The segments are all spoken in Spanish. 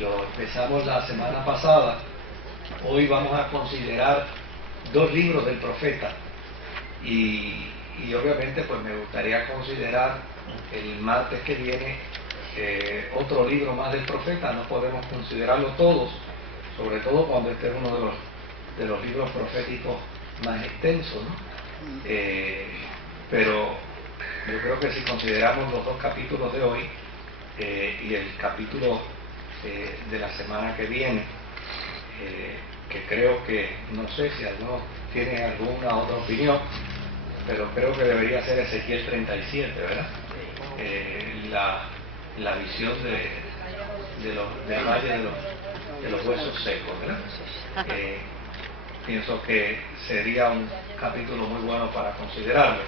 lo empezamos la semana pasada. Hoy vamos a considerar dos libros del profeta y obviamente pues me gustaría considerar el martes que viene otro libro más del profeta. No podemos considerarlo todos, sobre todo cuando este es uno de los libros proféticos más extensos, ¿no? Pero yo creo que si consideramos los dos capítulos de hoy y el capítulo de la semana que viene, que creo que, no sé si algunos tienen alguna otra opinión, pero creo que debería ser Ezequiel 37, ¿verdad? La visión del valle de los huesos secos, ¿verdad? Pienso que sería un capítulo muy bueno para considerarlo.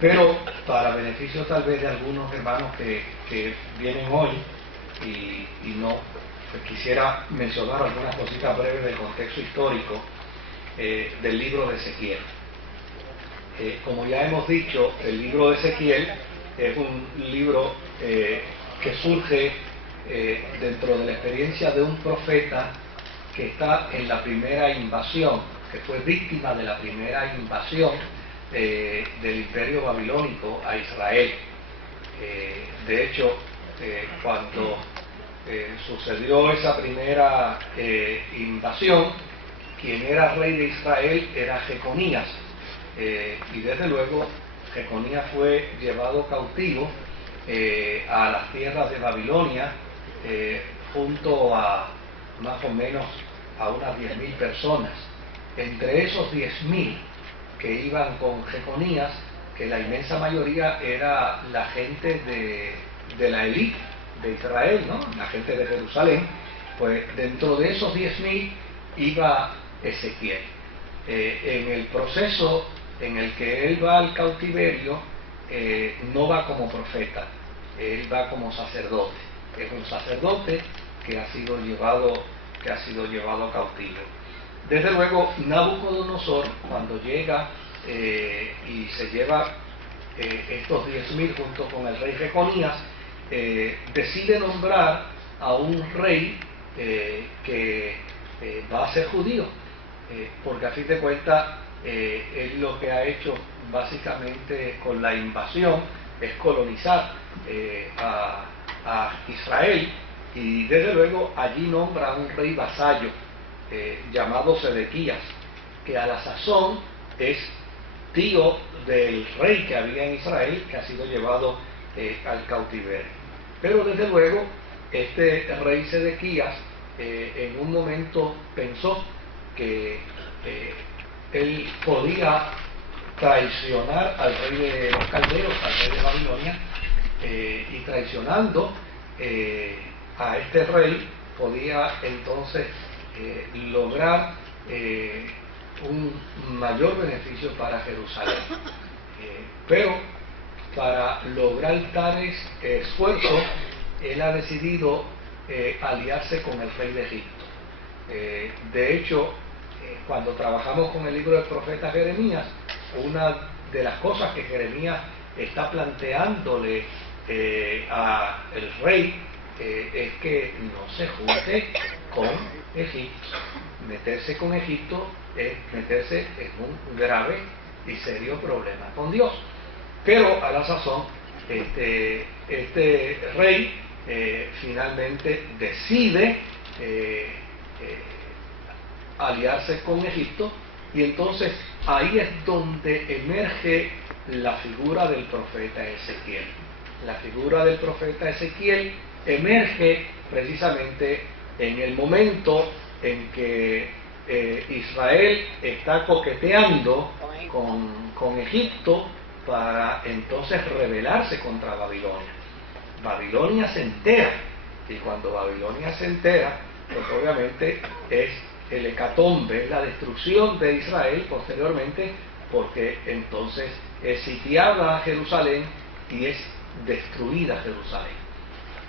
Pero para beneficio tal vez de algunos hermanos que vienen hoy y no, pues quisiera mencionar algunas cositas breves del contexto histórico del libro de Ezequiel. Como ya hemos dicho, el libro de Ezequiel es un libro que surge dentro de la experiencia de un profeta que está en la primera invasión, que fue víctima de la primera invasión del imperio babilónico a Israel. De hecho, cuando sucedió esa primera invasión, quien era rey de Israel era Jeconías, y desde luego Jeconías fue llevado cautivo a las tierras de Babilonia, junto a más o menos a unas 10.000 personas. Entre esos 10.000 que iban con Jeconías, que la inmensa mayoría era la gente de la élite de Israel, ¿no? La gente de Jerusalén, pues dentro de esos 10.000 iba Ezequiel. En el proceso en el que él va al cautiverio, no va como profeta, él va como sacerdote. Es un sacerdote que ha sido llevado cautivo. Desde luego, Nabucodonosor, cuando llega y se lleva estos 10.000 junto con el rey Jeconías, decide nombrar a un rey que va a ser judío, porque a fin de cuentas él lo que ha hecho básicamente con la invasión es colonizar a Israel, y desde luego allí nombra a un rey vasallo llamado Sedequías, que a la sazón es tío del rey que había en Israel, que ha sido llevado al cautiverio. Pero desde luego este rey Sedequías en un momento pensó que él podía traicionar al rey de los caldeos, al rey de Babilonia, y traicionando a este rey podía entonces lograr un mayor beneficio para Jerusalén. Pero para lograr tales esfuerzos, él ha decidido aliarse con el rey de Egipto. De hecho, cuando trabajamos con el libro del profeta Jeremías, una de las cosas que Jeremías está planteándole al rey es que no se junte con Egipto. Meterse con Egipto es meterse en un grave y serio problema con Dios. Pero a la sazón este rey finalmente decide aliarse con Egipto, y entonces ahí es donde emerge la figura del profeta Ezequiel. La figura del profeta Ezequiel emerge precisamente en el momento en que Israel está coqueteando con Egipto para entonces rebelarse contra Babilonia. Babilonia se entera, y cuando Babilonia se entera, pues obviamente es el hecatombe, es la destrucción de Israel posteriormente, porque entonces es sitiada Jerusalén y es destruida Jerusalén.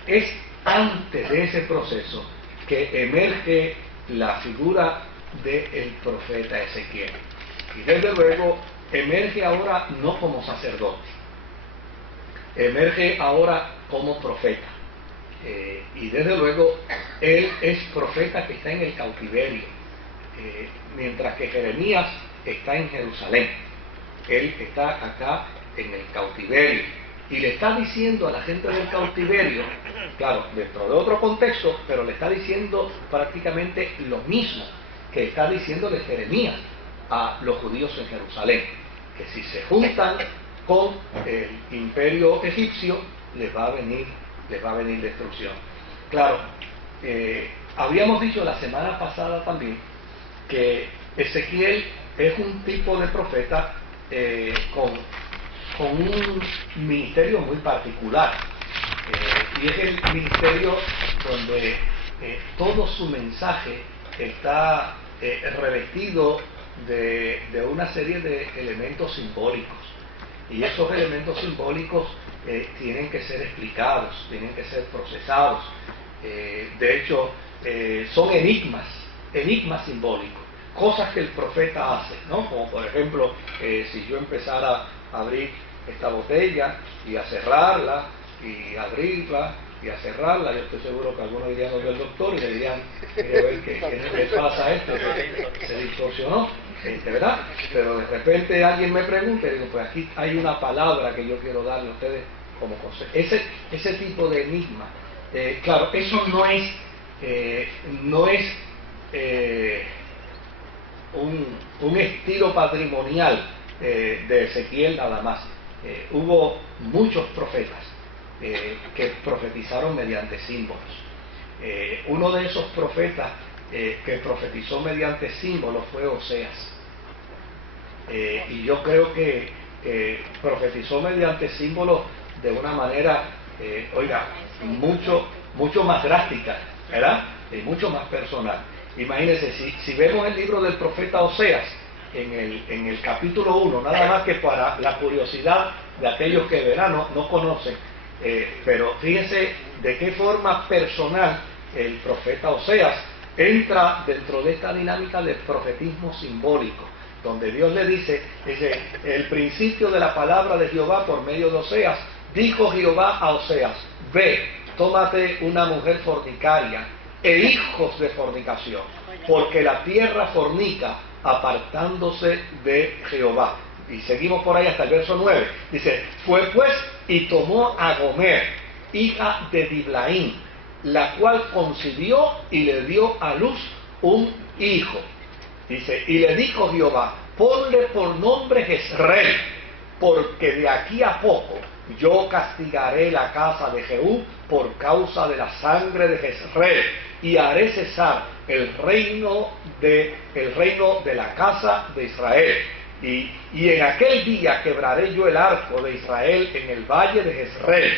Es antes de ese proceso que emerge la figura del profeta Ezequiel. Y desde luego emerge ahora no como sacerdote, emerge ahora como profeta. Y desde luego él es profeta que está en el cautiverio, mientras que Jeremías está en Jerusalén. Él está acá en el cautiverio y le está diciendo a la gente del cautiverio, claro, dentro de otro contexto, pero le está diciendo prácticamente lo mismo que está diciéndole Jeremías a los judíos en Jerusalén, que si se juntan con el imperio egipcio les va a venir destrucción. Claro, habíamos dicho la semana pasada también que Ezequiel es un tipo de profeta con un ministerio muy particular, y es el ministerio donde todo su mensaje está revestido de una serie de elementos simbólicos, y esos elementos simbólicos tienen que ser explicados, tienen que ser procesados. De hecho, son enigmas simbólicos, cosas que el profeta hace, ¿no? Como por ejemplo, si yo empezara a abrir esta botella y a cerrarla y abrirla y a cerrarla, yo estoy seguro que algunos irían donde el doctor y le dirían, mire, a ver qué le pasa a este, se distorsionó, ¿verdad? Pero de repente alguien me pregunta y digo, pues aquí hay una palabra que yo quiero darle a ustedes como consejo. Ese tipo de enigma, claro, eso no es un estilo patrimonial de Ezequiel nada más. Hubo muchos profetas que profetizaron mediante símbolos. Uno de esos profetas que profetizó mediante símbolos fue Oseas, y yo creo que profetizó mediante símbolos de una manera, mucho más drástica, ¿verdad? Y mucho más personal. Imagínense, si vemos el libro del profeta Oseas, en el capítulo 1, nada más que para la curiosidad de aquellos que verán no conocen, pero fíjense de qué forma personal el profeta Oseas entra dentro de esta dinámica del profetismo simbólico, donde Dios le dice, el principio de la palabra de Jehová por medio de Oseas, dijo Jehová a Oseas, ve, tómate una mujer fornicaria e hijos de fornicación, porque la tierra fornica apartándose de Jehová. Y seguimos por ahí hasta el verso 9. Dice, fue pues y tomó a Gomer, hija de Diblaim, la cual concibió y le dio a luz un hijo. Dice, y le dijo Jehová, ponle por nombre Jezreel, porque de aquí a poco yo castigaré la casa de Jehú por causa de la sangre de Jezreel, y haré cesar el reino de la casa de Israel. Y en aquel día quebraré yo el arco de Israel en el valle de Jezreel.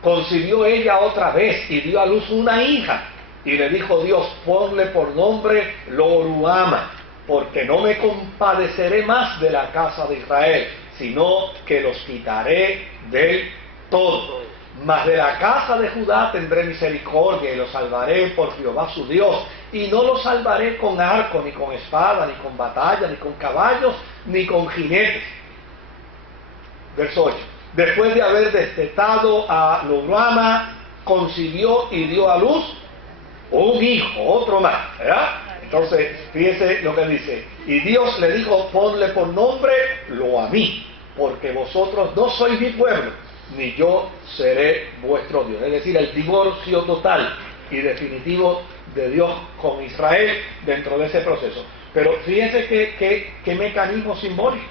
Concibió ella otra vez y dio a luz una hija. Y le dijo Dios, ponle por nombre Loruama, porque no me compadeceré más de la casa de Israel, sino que los quitaré del todo. Mas de la casa de Judá tendré misericordia y los salvaré por Jehová su Dios. Y no los salvaré con arco, ni con espada, ni con batalla, ni con caballos, ni con jinetes. Verso 8. Después de haber destetado a Loruama, concibió y dio a luz un hijo, otro más, ¿verdad? Entonces, fíjese lo que dice. Y Dios le dijo, ponle por nombre Loamí, porque vosotros no sois mi pueblo, ni yo seré vuestro Dios. Es decir, el divorcio total y definitivo de Dios con Israel dentro de ese proceso. Pero fíjense qué mecanismo simbólico.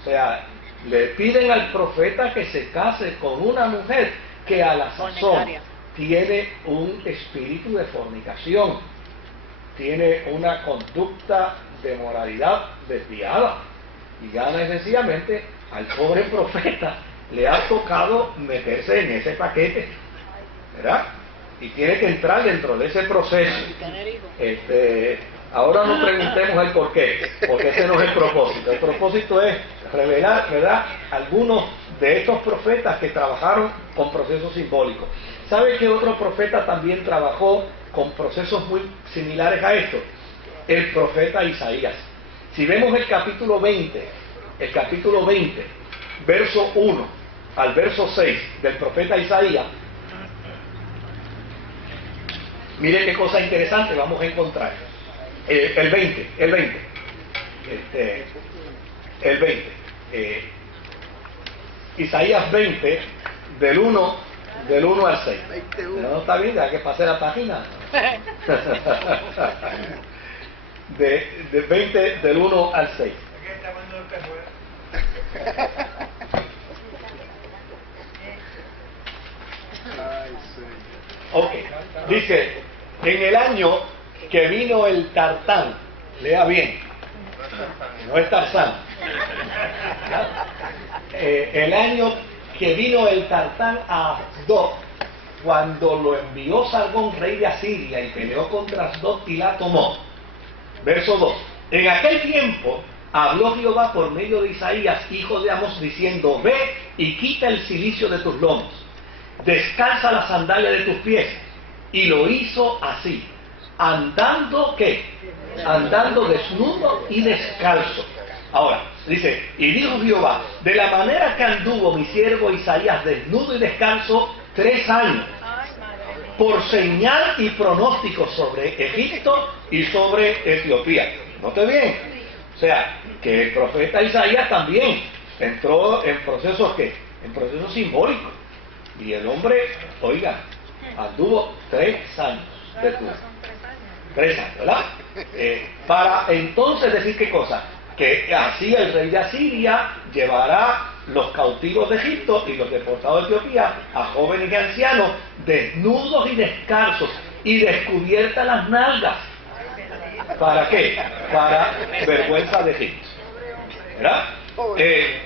O sea, le piden al profeta que se case con una mujer que a la sazón tiene un espíritu de fornicación, tiene una conducta de moralidad desviada, y gana sencillamente al pobre profeta le ha tocado meterse en ese paquete, ¿verdad? Y tiene que entrar dentro de ese proceso. Ahora no preguntemos el por qué, porque ese no es el propósito. El propósito es revelar, ¿verdad?, algunos de estos profetas que trabajaron con procesos simbólicos. ¿Sabe qué otro profeta también trabajó con procesos muy similares a esto? El profeta Isaías. Si vemos el capítulo 20, verso 1 al verso 6 del profeta Isaías, Mire qué cosa interesante vamos a encontrar. El 20. El 20. Isaías 20, del 1 al 6. No está bien, ya que pase la página. De 20, del 1 al 6. Ok, dice, en el año que vino el Tartán, lea bien, no es Tarzán, el año que vino el Tartán a Asdod, cuando lo envió Sargón, rey de Asiria, y peleó contra Asdod y la tomó. Verso 2. En aquel tiempo habló Jehová por medio de Isaías, hijo de Amos, diciendo: ve y quita el cilicio de tus lomos, descalza la sandalia de tus pies. Y lo hizo así, andando ¿qué? Andando desnudo y descalzo. Ahora, dice, y dijo Jehová, de la manera que anduvo mi siervo Isaías desnudo y descalzo 3 años, por señal y pronóstico sobre Egipto y sobre Etiopía. Note bien, o sea, que el profeta Isaías también entró en procesos ¿qué? En procesos simbólicos. Y el hombre, oiga, anduvo 3 años desnudo. 3 años, ¿verdad? Para entonces decir qué cosa, que así el rey de Asiria llevará los cautivos de Egipto y los deportados de Etiopía, a jóvenes y ancianos, desnudos y descalzos, y descubiertas las nalgas. ¿Para qué? Para vergüenza de Egipto, ¿verdad?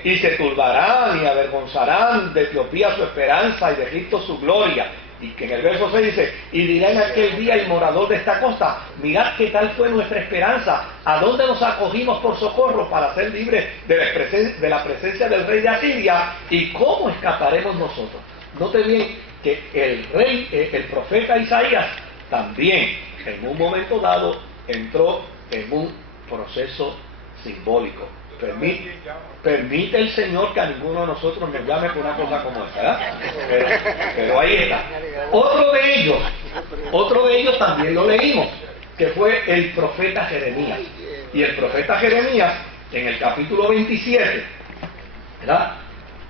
Y se turbarán y avergonzarán de Etiopía su esperanza y de Egipto su gloria. Y que en el verso 6 dice, y dirá en aquel día el morador de esta costa, mirad qué tal fue nuestra esperanza, a dónde nos acogimos por socorro para ser libres de la presencia del rey de Asiria, y cómo escaparemos nosotros. Note bien que el profeta Isaías también en un momento dado entró en un proceso simbólico. Permite el Señor que a ninguno de nosotros nos llame por una cosa como esta, ¿verdad? Pero ahí está. Otro de ellos también lo leímos, que fue el profeta Jeremías. Y el profeta Jeremías, en el capítulo 27, ¿verdad?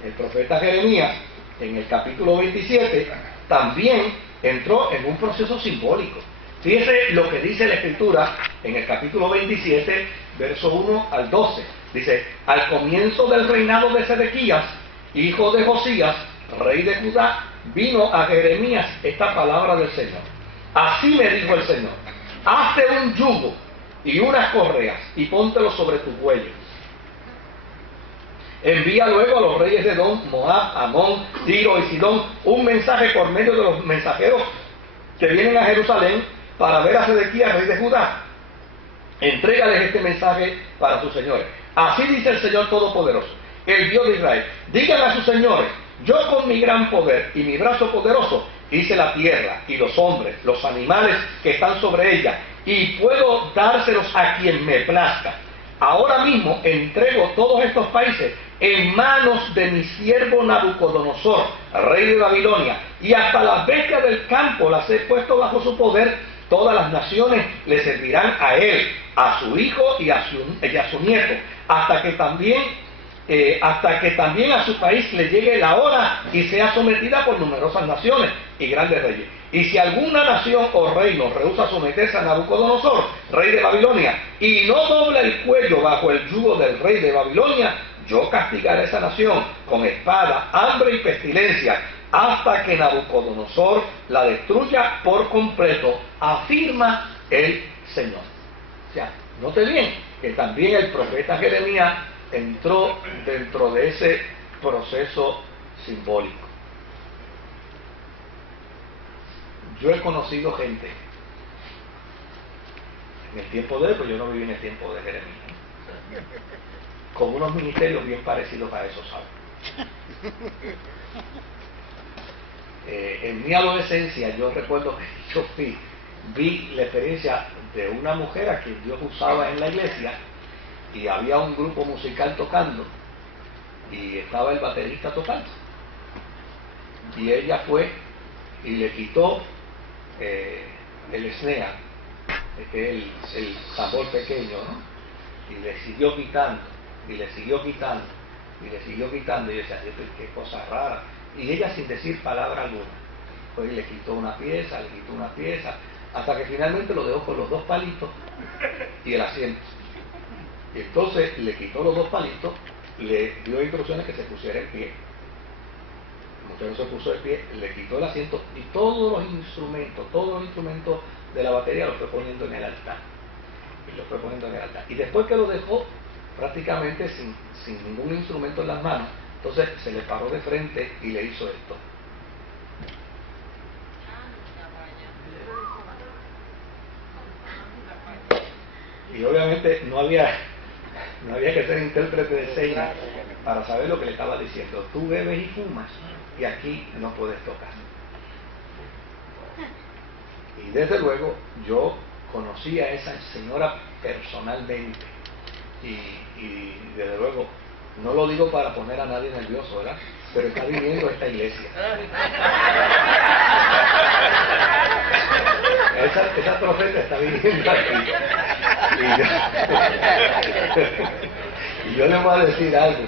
El profeta Jeremías, en el capítulo 27, también entró en un proceso simbólico. Fíjese lo que dice la Escritura en el capítulo 27, verso 1 al 12. Dice, al comienzo del reinado de Sedequías, hijo de Josías, rey de Judá, vino a Jeremías esta palabra del Señor. Así me dijo el Señor, hazte un yugo y unas correas y póntelo sobre tu cuello. Envía luego a los reyes de Edom, Moab, Amón, Tiro y Sidón un mensaje por medio de los mensajeros que vienen a Jerusalén para ver a Sedequías, rey de Judá. Entrégales este mensaje para sus señores. Así dice el Señor Todopoderoso, el Dios de Israel. Díganle a sus señores, yo con mi gran poder y mi brazo poderoso hice la tierra y los hombres, los animales que están sobre ella, y puedo dárselos a quien me plazca. Ahora mismo entrego todos estos países en manos de mi siervo Nabucodonosor, rey de Babilonia, y hasta las bestias del campo las he puesto bajo su poder. Todas las naciones le servirán a él, a su hijo y a su nieto, hasta que también a su país le llegue la hora y sea sometida por numerosas naciones y grandes reyes. Y si alguna nación o reino rehúsa someterse a Nabucodonosor, rey de Babilonia, y no dobla el cuello bajo el yugo del rey de Babilonia, yo castigaré a esa nación con espada, hambre y pestilencia, hasta que Nabucodonosor la destruya por completo, afirma el Señor. O sea, note bien que también el profeta Jeremías entró dentro de ese proceso simbólico. Yo he conocido gente en el tiempo de él, pues yo no viví en el tiempo de Jeremías, con unos ministerios bien parecidos a esos, ¿sabes? En mi adolescencia yo recuerdo que yo vi la experiencia de una mujer a quien Dios usaba en la iglesia, y había un grupo musical tocando y estaba el baterista tocando, y ella fue y le quitó el snare, que es el tambor pequeño, ¿no? Y le siguió quitando, y le siguió quitando, y le siguió quitando, y yo decía, qué cosa rara. Y ella, sin decir palabra alguna, pues le quitó una pieza, hasta que finalmente lo dejó con los dos palitos y el asiento. Y entonces le quitó los dos palitos, le dio instrucciones que se pusiera en pie. Muchas veces se puso de pie, le quitó el asiento y todos los instrumentos de la batería los fue poniendo en el altar. Y después que lo dejó prácticamente sin ningún instrumento en las manos, entonces se le paró de frente y le hizo esto. Y obviamente no había que ser intérprete de señas para saber lo que le estaba diciendo. Tú bebes y fumas y aquí no puedes tocar. Y desde luego yo conocí a esa señora personalmente y desde luego no lo digo para poner a nadie nervioso, ¿verdad? Pero está viniendo esta iglesia. Esa profeta está viniendo aquí. Y yo le voy a decir algo.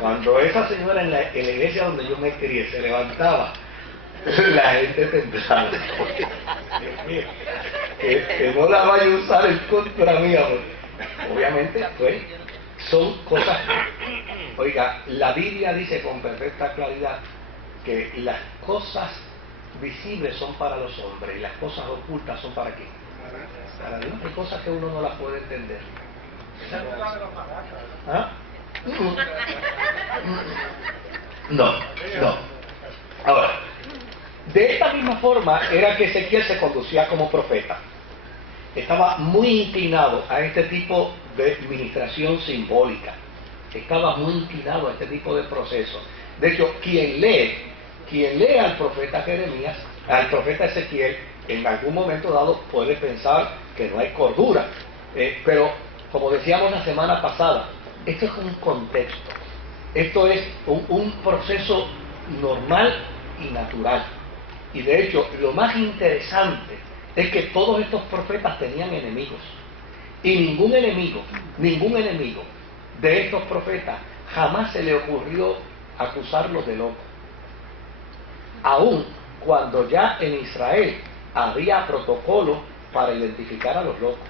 Cuando esa señora en la iglesia donde yo me crié se levantaba, la gente temblaba. Dios mío, que no la vaya a usar en contra mía. Obviamente, pues, son cosas. Oiga, la Biblia dice con perfecta claridad que las cosas visibles son para los hombres y las cosas ocultas son para quién. Para Dios. Hay cosas que uno no las puede entender. ¿Ah? No. Ahora, de esta misma forma era que Ezequiel se conducía como profeta. Estaba muy inclinado a este tipo de ministración simbólica. Estaba muy inclinado a este tipo de procesos. De hecho, quien lee al profeta Jeremías, al profeta Ezequiel, en algún momento dado puede pensar que no hay cordura. Pero, como decíamos la semana pasada, esto es un contexto. Esto es un proceso normal y natural. Y de hecho, lo más interesante es que todos estos profetas tenían enemigos. Y ningún enemigo de estos profetas jamás se le ocurrió acusarlos de loco. Aún cuando ya en Israel había protocolos para identificar a los locos.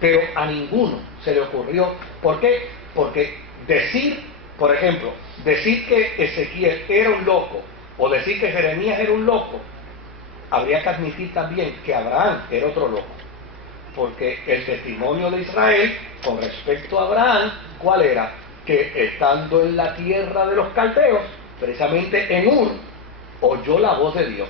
Pero a ninguno se le ocurrió. ¿Por qué? Porque decir, por ejemplo, decir que Ezequiel era un loco o decir que Jeremías era un loco, habría que admitir también que Abraham era otro loco. Porque el testimonio de Israel con respecto a Abraham, ¿cuál era? Que estando en la tierra de los caldeos, precisamente en Ur, oyó la voz de Dios.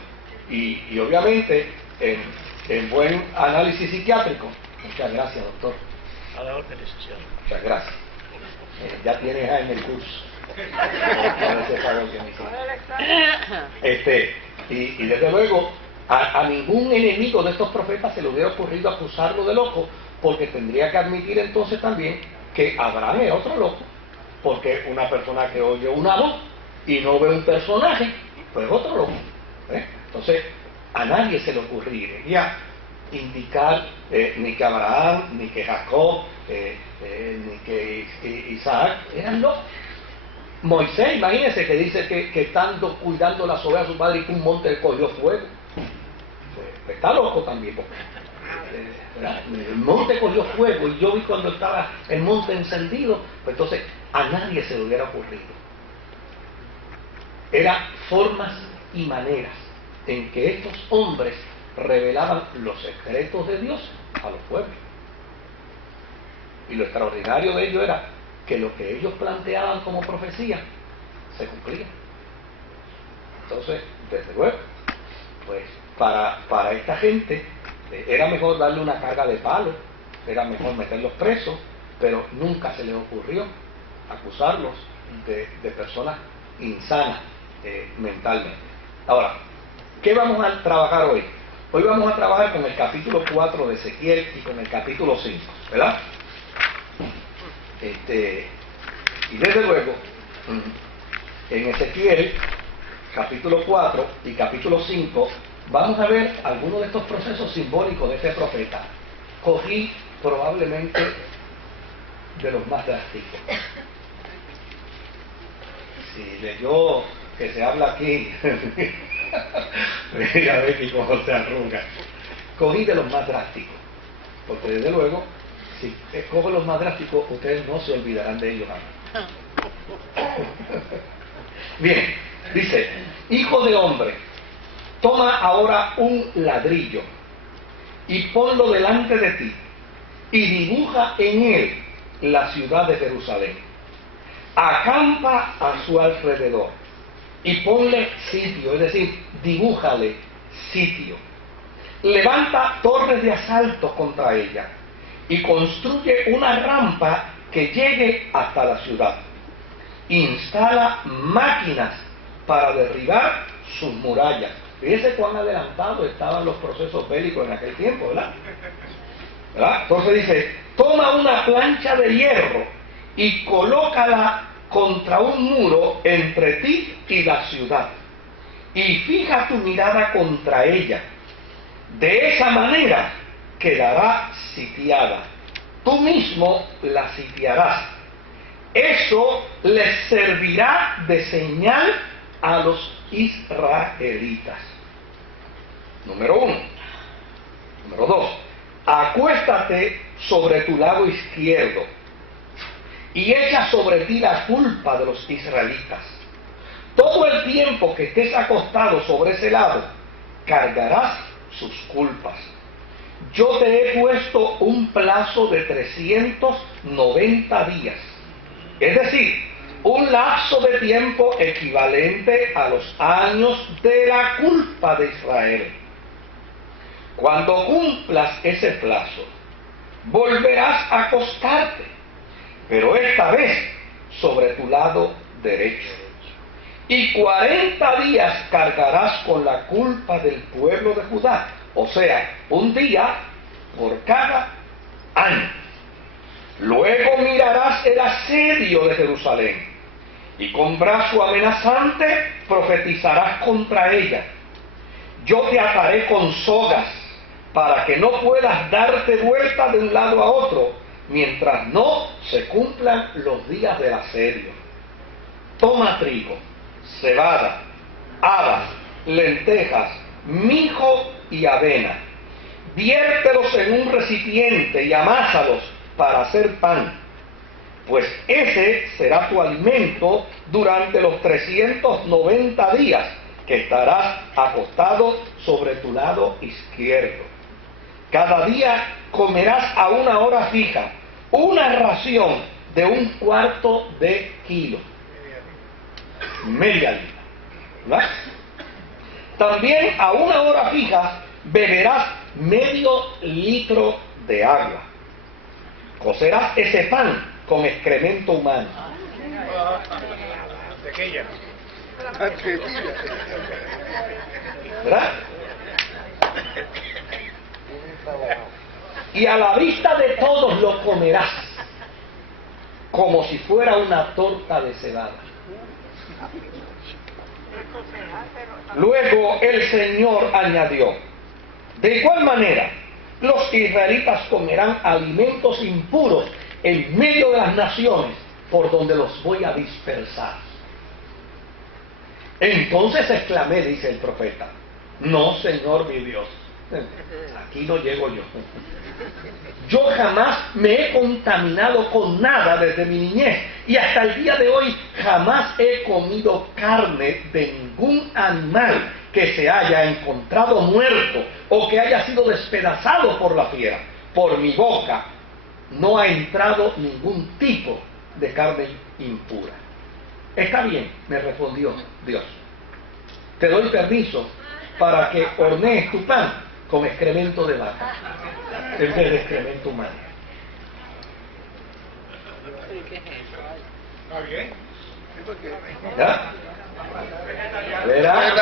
Y obviamente, en buen análisis psiquiátrico, muchas gracias, doctor. A la orden, licenciado. Muchas gracias. Ya tienes en el curso. Y desde luego, a ningún enemigo de estos profetas se le hubiera ocurrido acusarlo de loco, porque tendría que admitir entonces también que Abraham era otro loco, porque una persona que oye una voz y no ve un personaje, pues es otro loco. Entonces, a nadie se le ocurriría indicar ni que Abraham, ni que Jacob, ni que Isaac eran locos. Moisés, imagínense que dice que estando cuidando las ovejas de su padre y que un monte le cogió fuego. Pues, está loco también, porque el monte cogió fuego y yo vi cuando estaba el monte encendido, pues entonces a nadie se le hubiera ocurrido. Eran formas y maneras en que estos hombres revelaban los secretos de Dios a los pueblos. Y lo extraordinario de ello era que lo que ellos planteaban como profecía se cumplía. Entonces, desde luego, pues para esta gente era mejor darle una carga de palo, era mejor meterlos presos, pero nunca se les ocurrió acusarlos de personas insanas mentalmente. Ahora, ¿qué vamos a trabajar hoy? Hoy vamos a trabajar con el capítulo 4 de Ezequiel y con el capítulo 5, ¿verdad? Y desde luego, en Ezequiel, capítulo 4 y capítulo 5, vamos a ver algunos de estos procesos simbólicos de este profeta. Cogí probablemente de los más drásticos. Si leyó que se habla aquí, mira Becky cómo se arruga. Cogí de los más drásticos, porque desde luego, si escojo los más drásticos, ustedes no se olvidarán de ellos jamás. Bien, dice: hijo de hombre, toma ahora un ladrillo y ponlo delante de ti y dibuja en él la ciudad de Jerusalén. Acampa a su alrededor y ponle sitio, es decir, dibújale sitio. Levanta torres de asalto contra ella y construye una rampa que llegue hasta la ciudad. Instala máquinas para derribar sus murallas. Fíjense cuán adelantados estaban los procesos bélicos en aquel tiempo, ¿verdad? Entonces dice: toma una plancha de hierro y colócala contra un muro entre ti y la ciudad, y fija tu mirada contra ella. De esa manera quedará sitiada. Tú mismo la sitiarás. Eso les servirá de señal a los israelitas. Número 1. Número 2. Acuéstate sobre tu lado izquierdo y echa sobre ti la culpa de los israelitas. Todo el tiempo que estés acostado sobre ese lado, cargarás sus culpas. Yo te he puesto un plazo de 390 días, es decir, un lapso de tiempo equivalente a los años de la culpa de Israel. Cuando cumplas ese plazo, volverás a acostarte, pero esta vez sobre tu lado derecho. Y 40 días cargarás con la culpa del pueblo de Judá, o sea, un día por cada año. Luego mirarás el asedio de Jerusalén, y con brazo amenazante profetizarás contra ella. Yo te ataré con sogas, para que no puedas darte vuelta de un lado a otro, mientras no se cumplan los días del asedio. Toma trigo, cebada, habas, lentejas, mijo y avena. Viértelos en un recipiente y amásalos para hacer pan, pues ese será tu alimento durante los 390 días que estarás acostado sobre tu lado izquierdo. Cada día comerás a una hora fija una ración de 1/4 de kilo. Media libra. ¿Verdad? También a una hora fija beberás medio litro de agua. Cocerás ese pan con excremento humano. ¿Verdad? Y a la vista de todos lo comerás, como si fuera una torta de cebada. Luego el Señor añadió: de igual manera, los israelitas comerán alimentos impuros en medio de las naciones por donde los voy a dispersar. Entonces exclamé, dice el profeta: no, Señor mi Dios, aquí no llego yo. Yo jamás me he contaminado con nada desde mi niñez, y hasta el día de hoy jamás he comido carne de ningún animal que se haya encontrado muerto o que haya sido despedazado por la fiera. Por mi boca no ha entrado ningún tipo de carne impura. Está bien, me respondió Dios. Te doy permiso para que hornees tu pan con excremento de vaca en vez de excremento humano. ¿Está bien? ¿Ya? ¿Verá?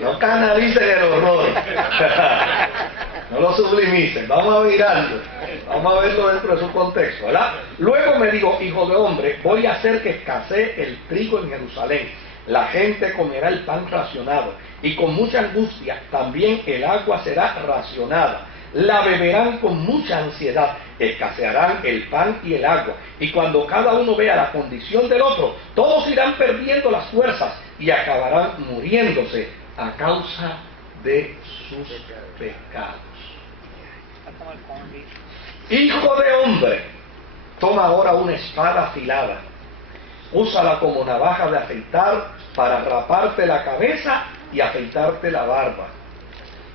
No canalicen el horror. No lo sublimicen. Vamos a mirarlo. Vamos a verlo dentro de su contexto, ¿verdad? Luego me dijo: hijo de hombre, voy a hacer que escasee el trigo en Jerusalén. La gente comerá el pan racionado, y con mucha angustia también el agua será racionada. La beberán con mucha ansiedad, escasearán el pan y el agua, y cuando cada uno vea la condición del otro, todos irán perdiendo las fuerzas y acabarán muriéndose a causa de sus pecados. Hijo de hombre, toma ahora una espada afilada, úsala como navaja de afeitar para raparte la cabeza y afeitarte la barba.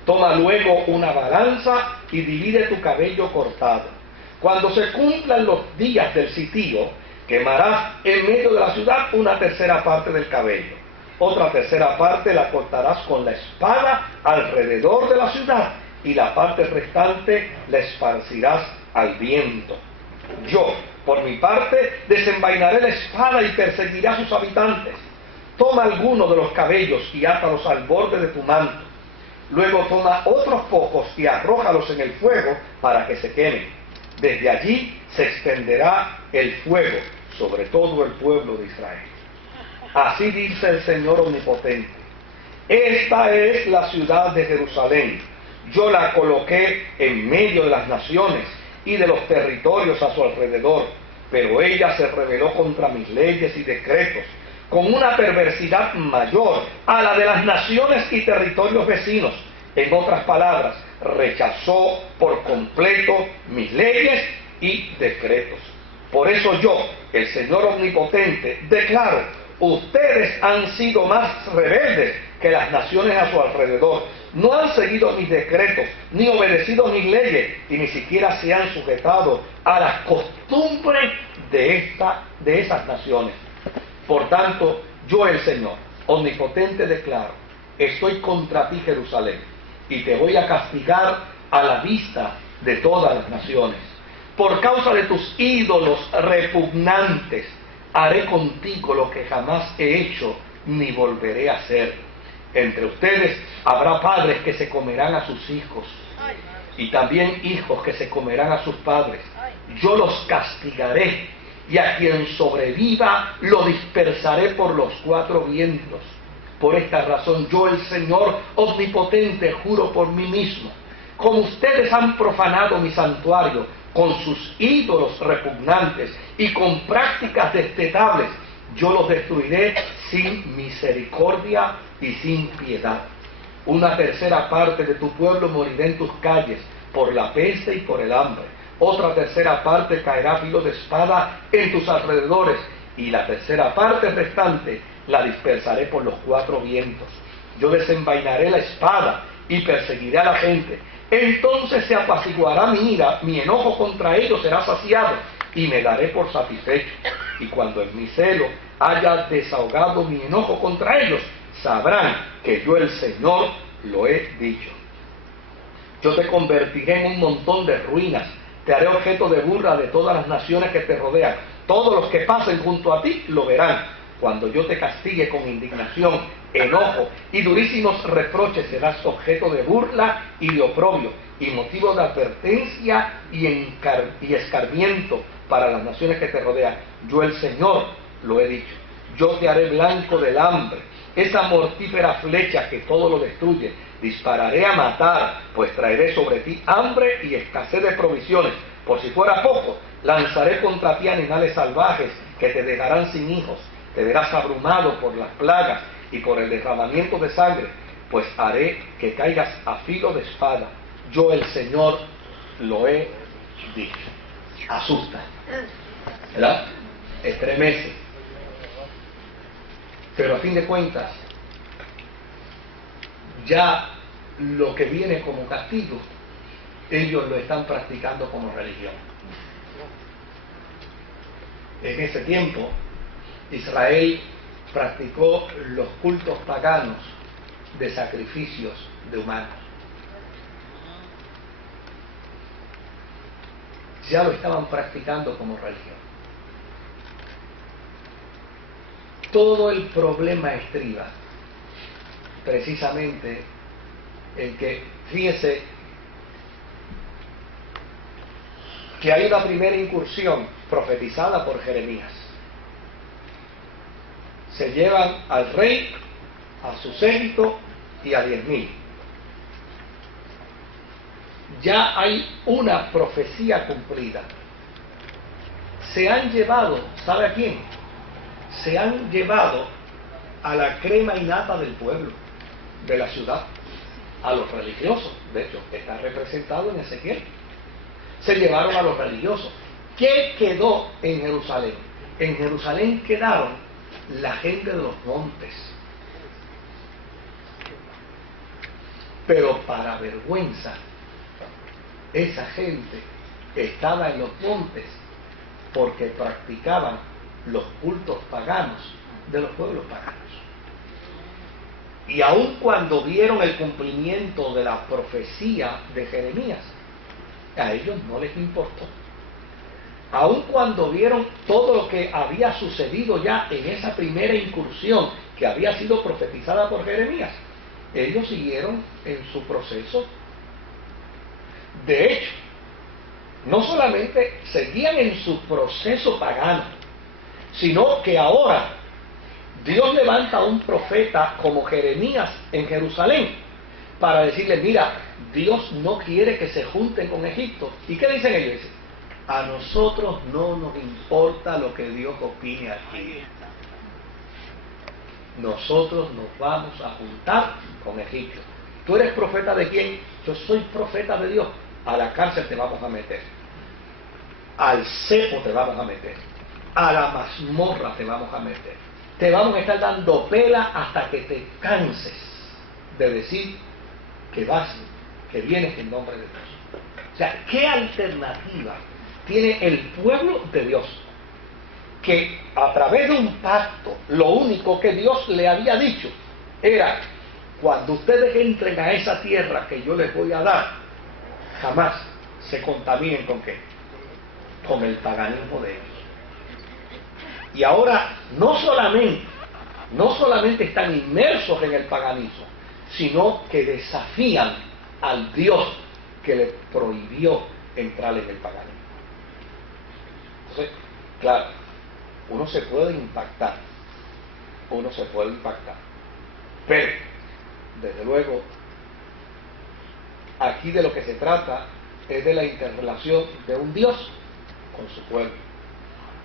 Toma luego una balanza y divide tu cabello cortado. Cuando se cumplan los días del sitio, quemarás en medio de la ciudad una tercera parte del cabello. Otra tercera parte la cortarás con la espada alrededor de la ciudad, y la parte restante la esparcirás al viento. Yo, por mi parte, desenvainaré la espada y perseguiré a sus habitantes. Toma alguno de los cabellos y átalos al borde de tu manto. Luego toma otros pocos y arrójalos en el fuego para que se quemen. Desde allí se extenderá el fuego sobre todo el pueblo de Israel. Así dice el Señor Omnipotente: esta es la ciudad de Jerusalén. Yo la coloqué en medio de las naciones y de los territorios a su alrededor, pero ella se rebeló contra mis leyes y decretos, con una perversidad mayor a la de las naciones y territorios vecinos. En otras palabras, rechazó por completo mis leyes y decretos. Por eso yo, el Señor Omnipotente, declaro: ustedes han sido más rebeldes que las naciones a su alrededor. No han seguido mis decretos, ni obedecido mis leyes, y ni siquiera se han sujetado a las costumbres de esas naciones. Por tanto, yo, el Señor Omnipotente, declaro: estoy contra ti, Jerusalén, y te voy a castigar a la vista de todas las naciones. Por causa de tus ídolos repugnantes, haré contigo lo que jamás he hecho ni volveré a hacer. Entre ustedes habrá padres que se comerán a sus hijos, y también hijos que se comerán a sus padres. Yo los castigaré, y a quien sobreviva lo dispersaré por los cuatro vientos. Por esta razón yo, el Señor Omnipotente, juro por mí mismo: como ustedes han profanado mi santuario con sus ídolos repugnantes y con prácticas destetables, yo los destruiré sin misericordia y sin piedad. Una tercera parte de tu pueblo morirá en tus calles por la peste y por el hambre. Otra tercera parte caerá a filo de espada en tus alrededores, y la tercera parte restante la dispersaré por los cuatro vientos. Yo desenvainaré la espada y perseguiré a la gente. Entonces se apaciguará mi ira, mi enojo contra ellos será saciado, y me daré por satisfecho. Y cuando en mi celo haya desahogado mi enojo contra ellos, sabrán que yo, el Señor, lo he dicho. Yo te convertiré en un montón de ruinas, te haré objeto de burla de todas las naciones que te rodean. Todos los que pasen junto a ti lo verán. Cuando yo te castigue con indignación, enojo y durísimos reproches, serás objeto de burla y de oprobio, y motivo de advertencia y escarmiento para las naciones que te rodean. Yo, el Señor, lo he dicho. Yo te haré blanco del hambre, esa mortífera flecha que todo lo destruye. Dispararé a matar, pues traeré sobre ti hambre y escasez de provisiones. Por si fuera poco, lanzaré contra ti animales salvajes que te dejarán sin hijos. Te verás abrumado por las plagas y por el derramamiento de sangre, pues haré que caigas a filo de espada. Yo, el Señor, lo he dicho. Asusta, ¿verdad? Estremece. Pero a fin de cuentas, ya lo que viene como castigo, ellos lo están practicando como religión. En ese tiempo, Israel practicó los cultos paganos de sacrificios de humanos. Ya lo estaban practicando como religión. Todo el problema estriba precisamente en que, fíjese, que hay una primera incursión profetizada por Jeremías. se llevan al rey, a su séquito y a 10.000. Ya hay una profecía cumplida. Se han llevado, ¿sabe a quién? Se han llevado a la crema innata del pueblo, de la ciudad, a los religiosos. De hecho, está representado en Ezequiel. Se llevaron a los religiosos. ¿Qué quedó en Jerusalén? En Jerusalén quedaron la gente de los montes. Pero para vergüenza, esa gente estaba en los montes porque practicaban los cultos paganos de los pueblos paganos. Y aun cuando vieron el cumplimiento de la profecía de Jeremías, a ellos no les importó. Aun cuando vieron todo lo que había sucedido ya en esa primera incursión que había sido profetizada por Jeremías, ellos siguieron en su proceso. De hecho, no solamente seguían en su proceso pagano, sino que ahora Dios levanta a un profeta como Jeremías en Jerusalén para decirle, mira, Dios no quiere que se junten con Egipto. ¿Y qué dicen ellos? Dicen, a nosotros no nos importa lo que Dios opine aquí. Nosotros nos vamos a juntar con Egipto. ¿Tú eres profeta de quién? Yo soy profeta de Dios. A la cárcel te vamos a meter. Al cepo te vamos a meter. A la mazmorra te vamos a meter. Te vamos a estar dando pela hasta que te canses de decir que vas, que vienes en nombre de Dios. O sea, ¿qué alternativa tiene el pueblo de Dios? Que a través de un pacto, lo único que Dios le había dicho era, cuando ustedes entren a esa tierra que yo les voy a dar, jamás se contaminen con ¿qué? Con el paganismo de ellos. Y ahora no solamente están inmersos en el paganismo, sino que desafían al Dios que les prohibió entrar en el paganismo. Entonces, claro, uno se puede impactar, pero desde luego aquí de lo que se trata es de la interrelación de un Dios con su pueblo.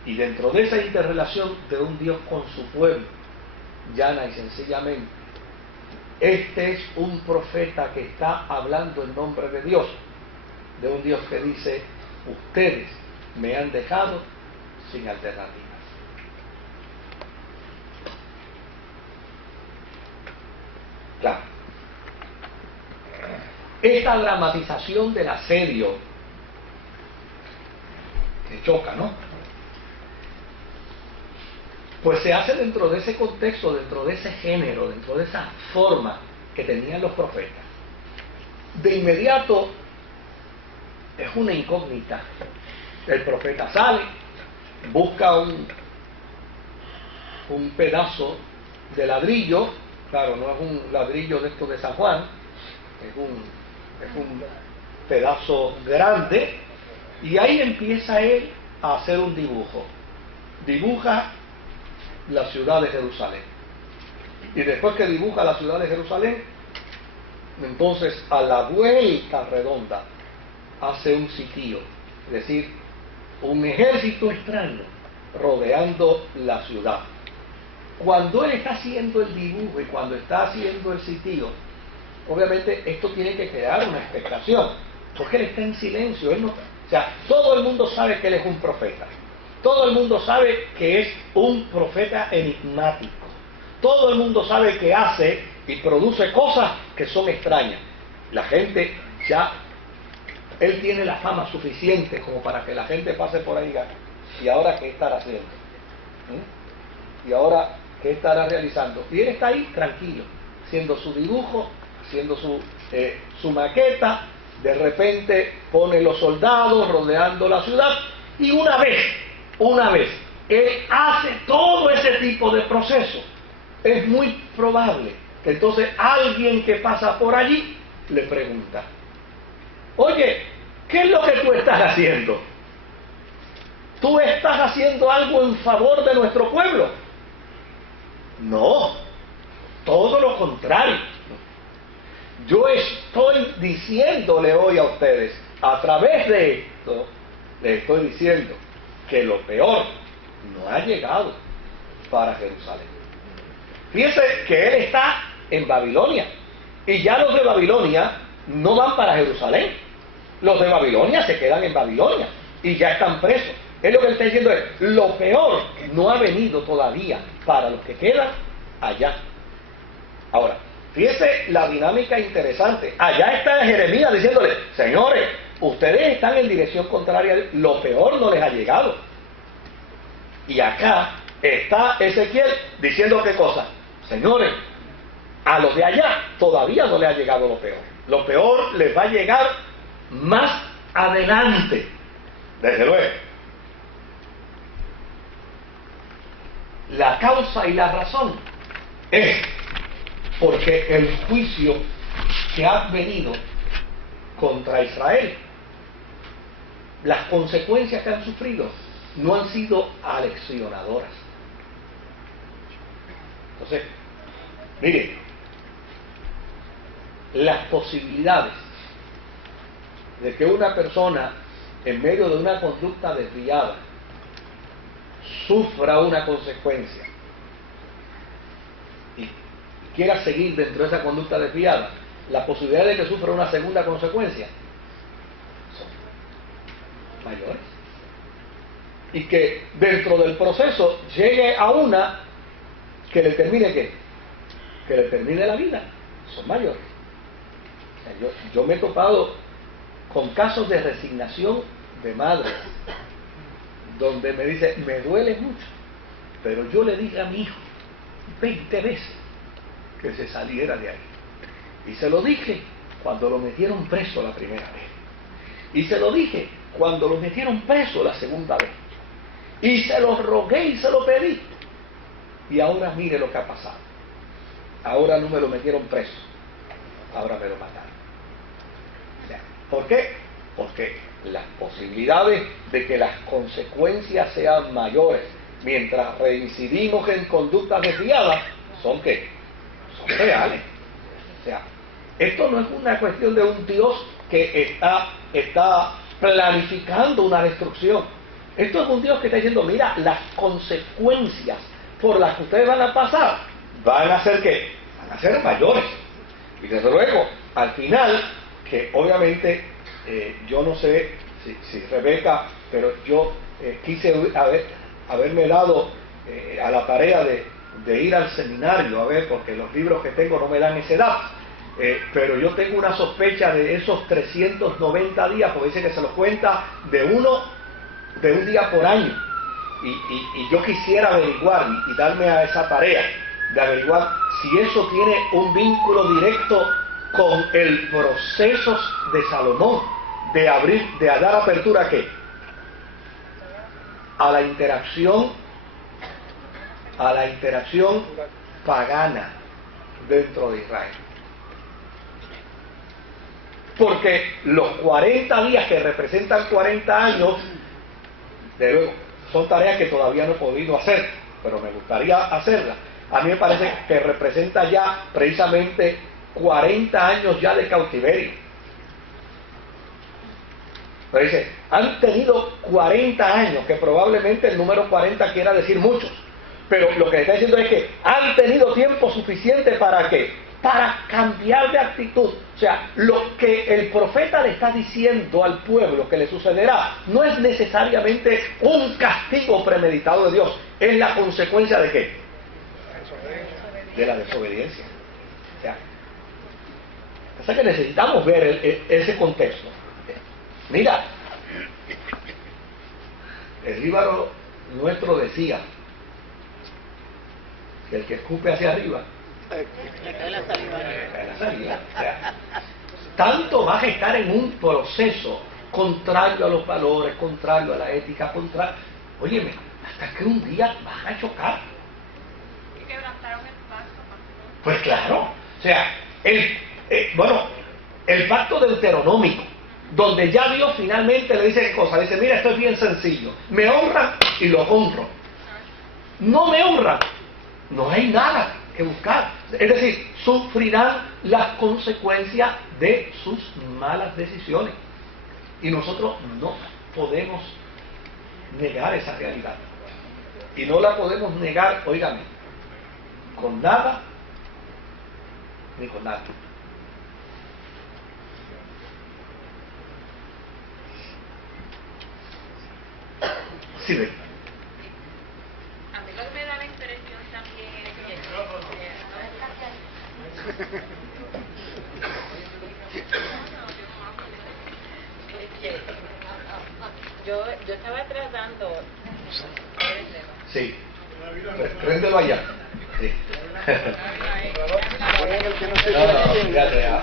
Y dentro de esa interrelación de un Dios con su pueblo, llana y sencillamente, este es un profeta que está hablando en nombre de Dios, de un Dios que dice, ustedes me han dejado sin alternativa. Claro. Esta dramatización del asedio que choca, ¿no? Pues se hace dentro de ese contexto, dentro de ese género, dentro de esa forma que tenían los profetas. De inmediato es una incógnita. El profeta sale, busca un pedazo de ladrillo, claro, no es un ladrillo de esto de San Juan, es un pedazo grande, y ahí empieza él a hacer un dibujo. Dibuja la ciudad de Jerusalén. Y después que dibuja la ciudad de Jerusalén, entonces a la vuelta redonda hace un sitio, es decir, un ejército extraño rodeando la ciudad. Cuando él está haciendo el dibujo y cuando está haciendo el sitio, obviamente esto tiene que crear una expectación, porque él está en silencio, él no, o sea, todo el mundo sabe que él es un profeta. Todo el mundo sabe que es un profeta enigmático. Todo el mundo sabe que hace y produce cosas que son extrañas. La gente ya, él tiene la fama suficiente como para que la gente pase por ahí y diga, ¿y ahora qué estará haciendo? ¿Y ahora qué estará realizando? Y él está ahí tranquilo, haciendo su dibujo, haciendo su maqueta. De repente pone los soldados rodeando la ciudad y una vez él hace todo ese tipo de proceso, es muy probable que entonces alguien que pasa por allí le pregunta, oye, ¿qué es lo que tú estás haciendo? ¿Tú estás haciendo algo en favor de nuestro pueblo? No, todo lo contrario. Yo estoy diciéndole hoy a ustedes, a través de esto, les estoy diciendo que lo peor no ha llegado para Jerusalén. Fíjense que él está en Babilonia, y ya los de Babilonia no van para Jerusalén. Los de Babilonia se quedan en Babilonia y ya están presos. Es lo que él está diciendo es, lo peor no ha venido todavía para los que quedan allá. Ahora, fíjese la dinámica interesante. Allá está Jeremías diciéndole, señores, ustedes están en dirección contraria, lo peor no les ha llegado. Y acá está Ezequiel diciendo qué cosa, señores, a los de allá todavía no les ha llegado lo peor. Lo peor les va a llegar más adelante, desde luego. La causa y la razón es porque el juicio que ha venido contra Israel, las consecuencias que han sufrido no han sido aleccionadoras. Entonces, miren, las posibilidades de que una persona en medio de una conducta desviada sufra una consecuencia y quiera seguir dentro de esa conducta desviada, la posibilidad de que sufra una segunda consecuencia son mayores, y que dentro del proceso llegue a una que le termine ¿qué? Que le termine la vida, son mayores. O sea, yo me he topado con casos de resignación de madres donde me dice, me duele mucho, pero yo le dije a mi hijo 20 veces que se saliera de ahí. Y se lo dije cuando lo metieron preso la primera vez. Y se lo dije cuando lo metieron preso la segunda vez. Y se lo rogué y se lo pedí. Y ahora mire lo que ha pasado. Ahora no me lo metieron preso, ahora me lo mataron. O sea, ¿por qué? Porque las posibilidades de que las consecuencias sean mayores mientras reincidimos en conductas desviadas son ¿qué? Son reales. O sea, esto no es una cuestión de un Dios que está planificando una destrucción. Esto es un Dios que está diciendo, mira, las consecuencias por las que ustedes van a pasar van a ser ¿qué? Van a ser mayores. Y desde luego, al final, que obviamente yo no sé si Rebeca, pero yo quise haberme dado a la tarea de ir al seminario, a ver, porque los libros que tengo no me dan esa edad, pero yo tengo una sospecha de esos 390 días, porque dice que se los cuenta de un día por año, y yo quisiera averiguar y darme a esa tarea de averiguar si eso tiene un vínculo directo con el proceso de Salomón, de dar apertura ¿a qué? A la interacción pagana dentro de Israel. Porque los 40 días que representan 40 años, de luego, son tareas que todavía no he podido hacer, pero me gustaría hacerlas. A mí me parece que representa ya precisamente 40 años ya de cautiverio. Pero dice, han tenido 40 años, que probablemente el número 40 quiera decir muchos, pero lo que está diciendo es que han tenido tiempo suficiente para ¿qué? Para cambiar de actitud. O sea, lo que el profeta le está diciendo al pueblo que le sucederá no es necesariamente un castigo premeditado de Dios, es la consecuencia de ¿qué? De la desobediencia. O sea que necesitamos ver ese contexto. Mira, el Líbano nuestro decía que el que escupe hacia arriba le cae la saliva. O sea, tanto vas a estar en un proceso contrario a los valores, contrario a la ética, óyeme, hasta que un día vas a chocar. Y quebrantaron el pacto. Pues claro, o sea, el pacto deuteronómico, donde ya Dios finalmente le dice cosas, dice, mira, esto es bien sencillo, me honran y los honro, no me honran No hay nada que buscar. Es decir, sufrirán las consecuencias de sus malas decisiones. Y nosotros no podemos negar esa realidad. Y no la podemos negar, óigame, con nada ni con nada. Sí, ve. A mí lo que me da la impresión también es que yo estaba tratando. Sí. Préndelo allá. Sí. Fíjate, ya.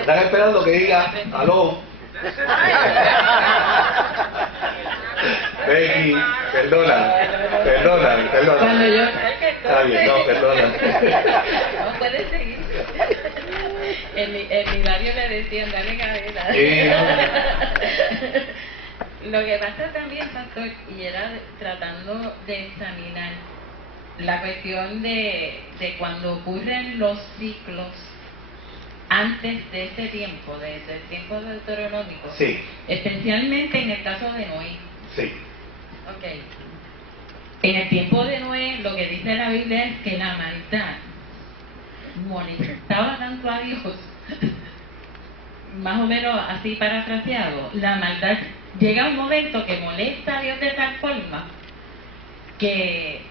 Están esperando que diga aló. Becky, perdona. Cuando yo... Está bien, no, perdona. No puedes seguir. En mi barrio le decían, dale cabeza. Lo que pasa también, pastor, y era tratando de examinar la cuestión de cuando ocurren los ciclos antes de ese tiempo, desde el tiempo deuteronómico, Sí. Especialmente en el caso de Noé. Sí. Okay. En el tiempo de Noé, lo que dice la Biblia es que la maldad molestaba tanto a Dios, más o menos así parafraseado, la maldad llega a un momento que molesta a Dios de tal forma que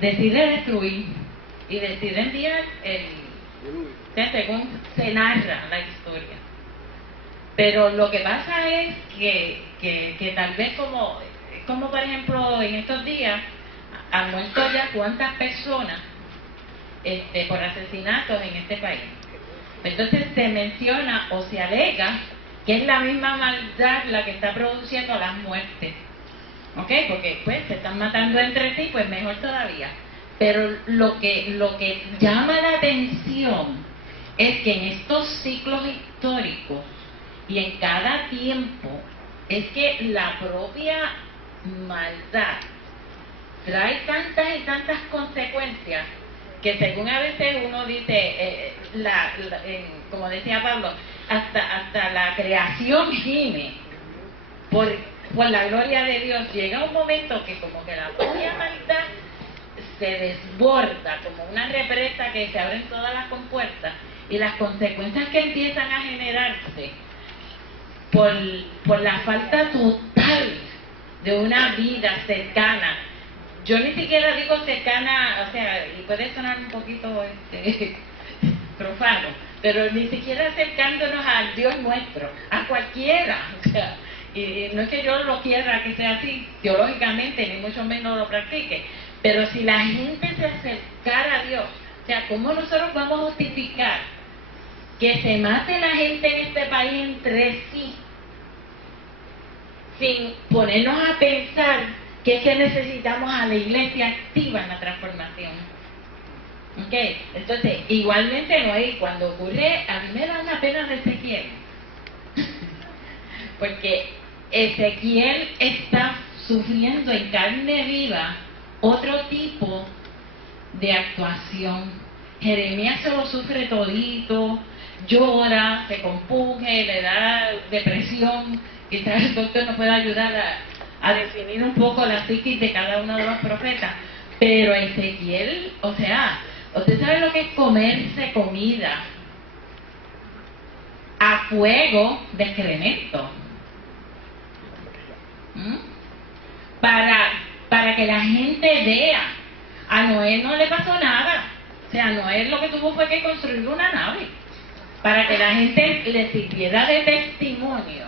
decide destruir y decide enviar según se narra la historia. Pero lo que pasa es que tal vez como por ejemplo en estos días han muerto ya cuántas personas por asesinatos en este país. Entonces se menciona o se alega que es la misma maldad la que está produciendo las muertes. ¿Ok? Porque pues se están matando entre sí, pues mejor todavía. Pero lo que llama la atención es que en estos ciclos históricos y en cada tiempo es que la propia maldad trae tantas y tantas consecuencias que según a veces uno dice, como decía Pablo, hasta la creación gime por la gloria de Dios. Llega un momento que como que la propia maldad se desborda como una represa que se abren todas las compuertas y las consecuencias que empiezan a generarse por la falta total de una vida cercana. Yo ni siquiera digo cercana, o sea, y puede sonar un poquito profano, pero ni siquiera acercándonos al Dios nuestro, a cualquiera. O sea, y no es que yo lo quiera que sea así, teológicamente, ni mucho menos lo practique, pero si la gente se acercara a Dios, o sea, ¿cómo nosotros vamos a justificar que se mate la gente en este país entre sí sin ponernos a pensar que es que necesitamos a la iglesia activa en la transformación? Okay. Entonces, igualmente no hay, cuando ocurre, a mí me da una pena de Ezequiel, porque Ezequiel está sufriendo en carne viva otro tipo de actuación. Jeremías se lo sufre todito, llora, se compunge, le da depresión. Quizás el doctor nos pueda ayudar a definir un poco la psiquis de cada uno de los profetas. Pero Ezequiel, o sea, ¿usted sabe lo que es comerse comida a fuego de excremento? Para que la gente vea. A Noé no le pasó nada. O sea, Noé lo que tuvo fue que construir una nave para que la gente le sirviera de testimonio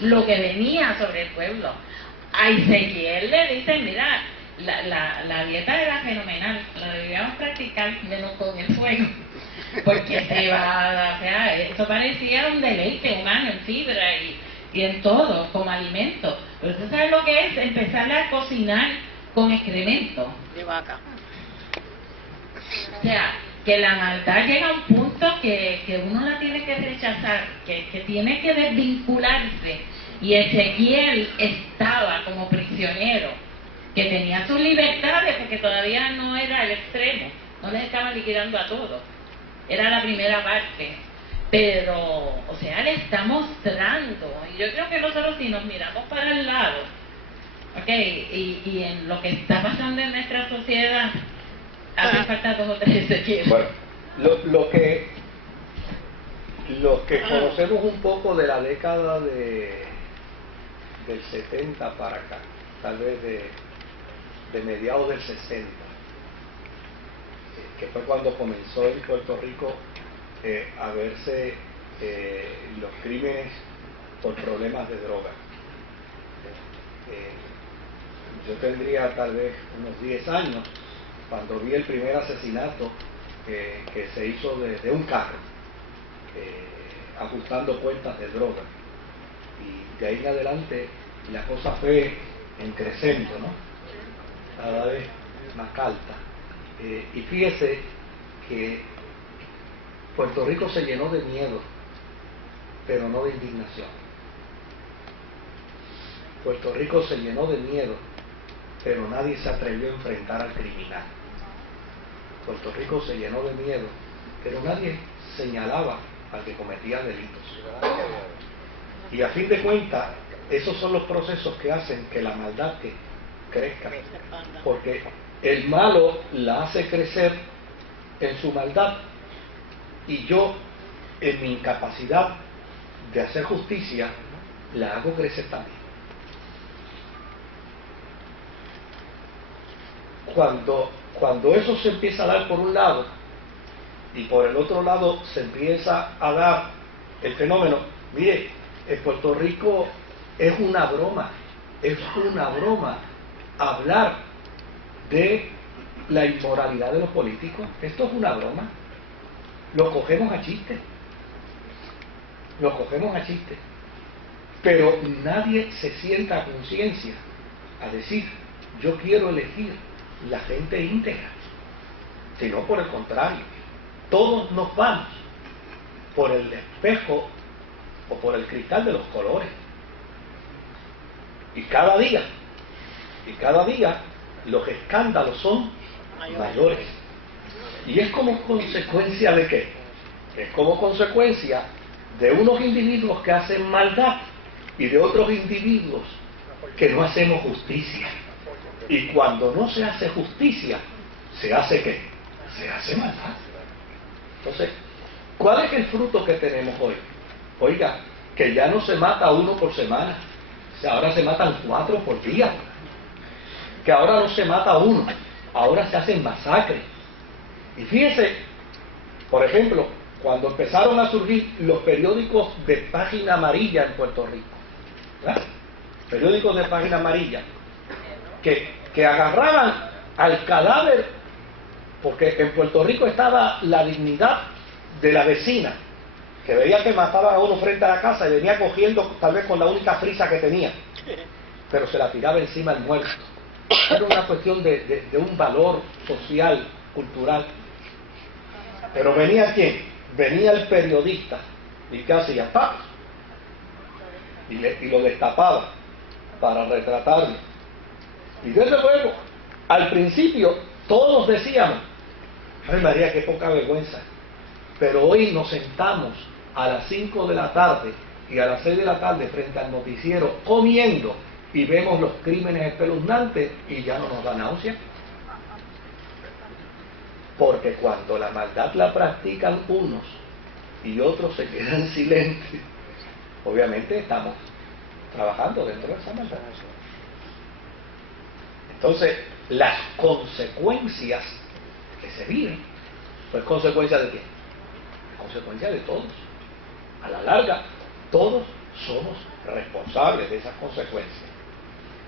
lo que venía sobre el pueblo. A Ezequiel le dicen, mira, la dieta era fenomenal, la debíamos practicar menos con el fuego, porque se va, o sea, eso parecía un deleite humano en fibra y en todo, como alimento. Pero usted sabe lo que es empezar a cocinar con excremento de vaca. O sea, que la maldad llega a un punto que uno la tiene que rechazar, que tiene que desvincularse. Y Ezequiel estaba como prisionero que tenía sus libertades, porque todavía no era el extremo, no les estaban liquidando a todos, era la primera parte, pero, o sea, le está mostrando, y yo creo que nosotros si nos miramos para el lado, y en lo que está pasando en nuestra sociedad, hace falta 2 o 3 Ezequiel. Bueno, los que conocemos un poco de la década del 70 para acá, tal vez de mediados del 60, que fue cuando comenzó en Puerto Rico a verse los crímenes por problemas de droga. Yo tendría tal vez unos 10 años cuando vi el primer asesinato que se hizo de un carro, ajustando cuentas de droga. Y de ahí en adelante la cosa fue creciendo, ¿no? Cada vez más alta. Y fíjese que Puerto Rico se llenó de miedo, pero no de indignación. Puerto Rico se llenó de miedo, pero nadie se atrevió a enfrentar al criminal. Puerto Rico se llenó de miedo, pero nadie señalaba al que cometía delitos. Y a fin de cuentas, esos son los procesos que hacen que la maldad crezca, porque el malo la hace crecer en su maldad y yo, en mi incapacidad de hacer justicia, la hago crecer también. Cuando eso se empieza a dar por un lado y por el otro lado se empieza a dar el fenómeno, mire, en Puerto Rico es una broma hablar de la inmoralidad de los políticos. Esto es una broma, lo cogemos a chiste, pero nadie se sienta a conciencia a decir, yo quiero elegir la gente íntegra, sino por el contrario, todos nos vamos por el espejo o por el cristal de los colores, y cada día los escándalos son mayores. ¿Y es como consecuencia de qué? Es como consecuencia de unos individuos que hacen maldad y de otros individuos que no hacemos justicia. Y cuando no se hace justicia, ¿se hace qué? Se hace maldad. Entonces, ¿cuál es el fruto que tenemos hoy? Oiga, que ya no se mata uno por semana, ahora se matan 4 por día. Que ahora no se mata uno, ahora se hacen masacres. Y fíjese, por ejemplo, cuando empezaron a surgir los periódicos de página amarilla en Puerto Rico, ¿verdad? Periódicos de página amarilla, que agarraban al cadáver, porque en Puerto Rico estaba la dignidad de la vecina, que veía que mataban a uno frente a la casa y venía cogiendo tal vez con la única frisa que tenía, pero se la tiraba encima al muerto. Era una cuestión de un valor social, cultural. Pero venía ¿quién? Venía el periodista y ¿qué hacía? ¡Pap! Y lo destapaba para retratarlo. Y desde luego, al principio todos decíamos, ay María, qué poca vergüenza. Pero hoy nos sentamos a las 5 de la tarde y a las 6 de la tarde frente al noticiero comiendo y vemos los crímenes espeluznantes y ya no nos da náusea. Porque cuando la maldad la practican unos y otros se quedan silentes, obviamente estamos trabajando dentro de esa maldad. Entonces, las consecuencias que se viven, pues consecuencia de qué? Consecuencia de todos. A la larga, todos somos responsables de esas consecuencias.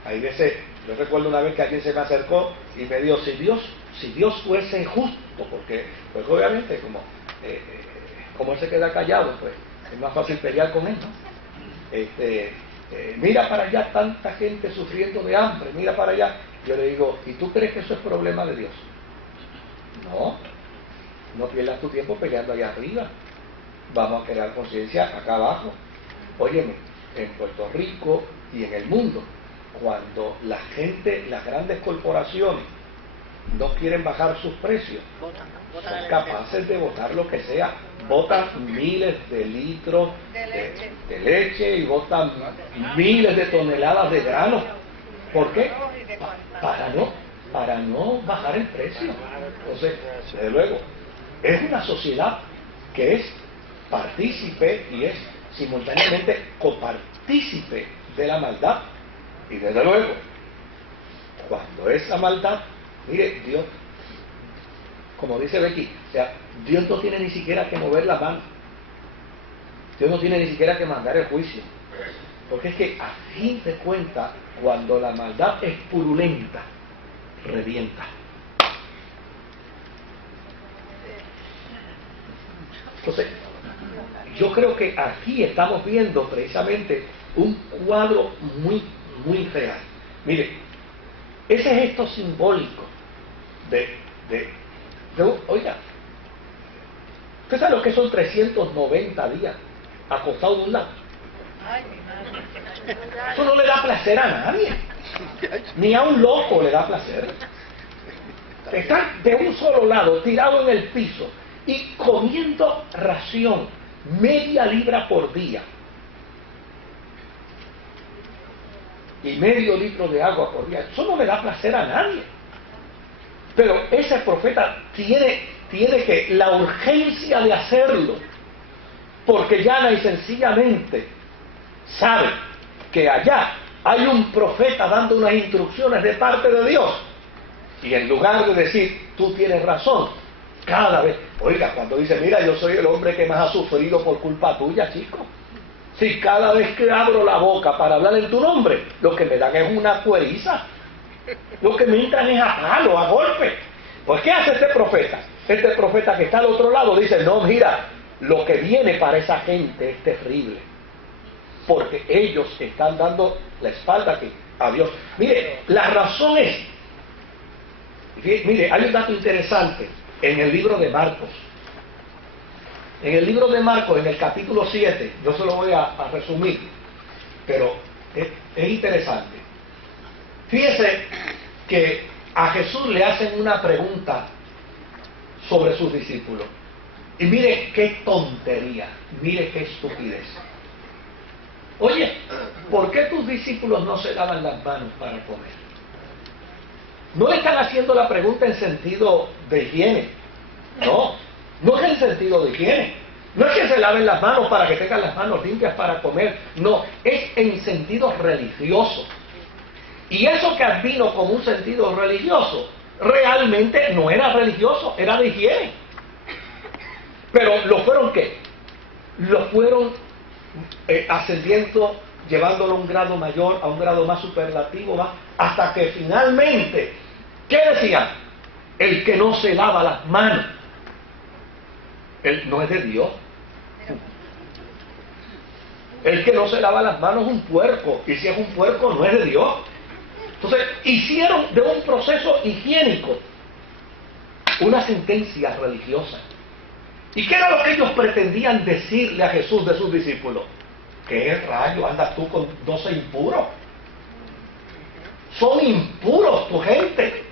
Hay veces, yo recuerdo una vez que alguien se me acercó y me dijo, si Dios fuese justo, porque pues obviamente como él se queda callado, pues es más fácil pelear con él, ¿no? Mira para allá, tanta gente sufriendo de hambre, mira para allá. Yo le digo, ¿y tú crees que eso es problema de Dios? No pierdas tu tiempo peleando allá arriba. Vamos a crear conciencia acá abajo. Óyeme, en Puerto Rico y en el mundo cuando la gente, las grandes corporaciones, no quieren bajar sus precios, son capaces de botar lo que sea. Botan miles de litros de leche y botan miles de toneladas de grano. ¿Por qué? Para no bajar el precio. Entonces, desde luego, es una sociedad que es partícipe y es simultáneamente copartícipe de la maldad. Y desde luego, cuando esa maldad, mire, Dios, como dice Becky, o sea, Dios no tiene ni siquiera que mover la mano. Dios no tiene ni siquiera que mandar el juicio. Porque es que a fin de cuentas, cuando la maldad es purulenta, revienta. Entonces, yo creo que aquí estamos viendo precisamente un cuadro muy real. Mire, ese gesto simbólico oiga, ¿usted sabe lo que son 390 días acostado de un lado? Eso no le da placer a nadie, ni a un loco le da placer. Estar de un solo lado, tirado en el piso y comiendo ración, media libra por día y medio litro de agua por día, eso no le da placer a nadie. Pero ese profeta tiene que la urgencia de hacerlo, porque llana y sencillamente sabe que allá hay un profeta dando unas instrucciones de parte de Dios, y en lugar de decir tú tienes razón, cada vez, oiga, cuando dice mira, yo soy el hombre que más ha sufrido por culpa tuya, chico, si cada vez que abro la boca para hablar en tu nombre, lo que me dan es una cueriza, lo que me entran es a palo, a golpe. Pues ¿qué hace este profeta? Este profeta que está al otro lado dice, no, mira, lo que viene para esa gente es terrible, porque ellos están dando la espalda a Dios. Mire, la razón es, mire, hay un dato interesante en el libro de Marcos. En el libro de Marcos, en el capítulo 7, yo se lo voy a resumir, pero es interesante. Fíjese que a Jesús le hacen una pregunta sobre sus discípulos. Y mire qué tontería, mire qué estupidez. Oye, ¿por qué tus discípulos no se lavan las manos para comer? No le están haciendo la pregunta en sentido de higiene. No es en sentido de higiene. No es que se laven las manos para que tengan las manos limpias para comer. No, es en sentido religioso. Y eso que vino con un sentido religioso, realmente no era religioso, era de higiene. Pero lo fueron ¿qué? Lo fueron ascendiendo, llevándolo a un grado mayor, a un grado más superlativo, hasta que finalmente, ¿qué decían? El que no se lava las manos, él no es de Dios. El que no se lava las manos es un puerco, y si es un puerco no es de Dios. Entonces, hicieron de un proceso higiénico una sentencia religiosa. ¿Y qué era lo que ellos pretendían decirle a Jesús de sus discípulos? ¿Qué rayo andas tú con 12 impuros? Son impuros tu gente.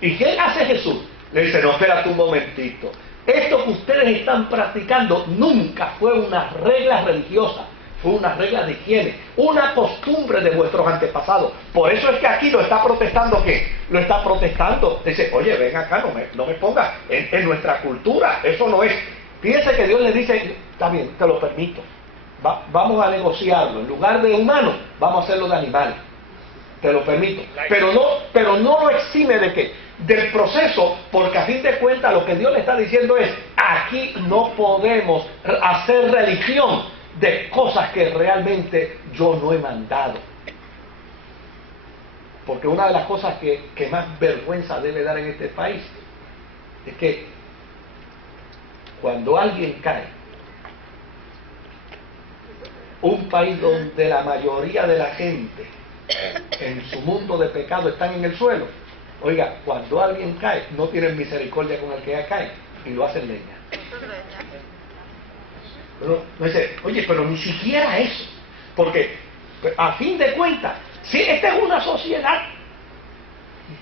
¿Y qué hace Jesús? Le dice, no, espérate un momentito. Esto que ustedes están practicando nunca fue una regla religiosa. Fue una regla de higiene, una costumbre de vuestros antepasados. Por eso es que aquí lo está protestando, ¿qué? Lo está protestando. Dice, oye, ven acá, no me pongas en nuestra cultura, eso no es. Fíjense que Dios le dice, está bien, te lo permito. Vamos a negociarlo. En lugar de humanos, vamos a hacerlo de animales. Te lo permito. Pero no lo exime de qué? Del proceso, porque a fin de cuentas lo que Dios le está diciendo es, aquí no podemos hacer religión de cosas que realmente yo no he mandado. Porque una de las cosas que más vergüenza debe dar en este país es que cuando alguien cae, un país donde la mayoría de la gente en su mundo de pecado están en el suelo, oiga, cuando alguien cae, no tienen misericordia con el que ya cae y lo hacen leña. Pero no dice, oye, pero ni siquiera eso, porque a fin de cuentas, Sí, esta es una sociedad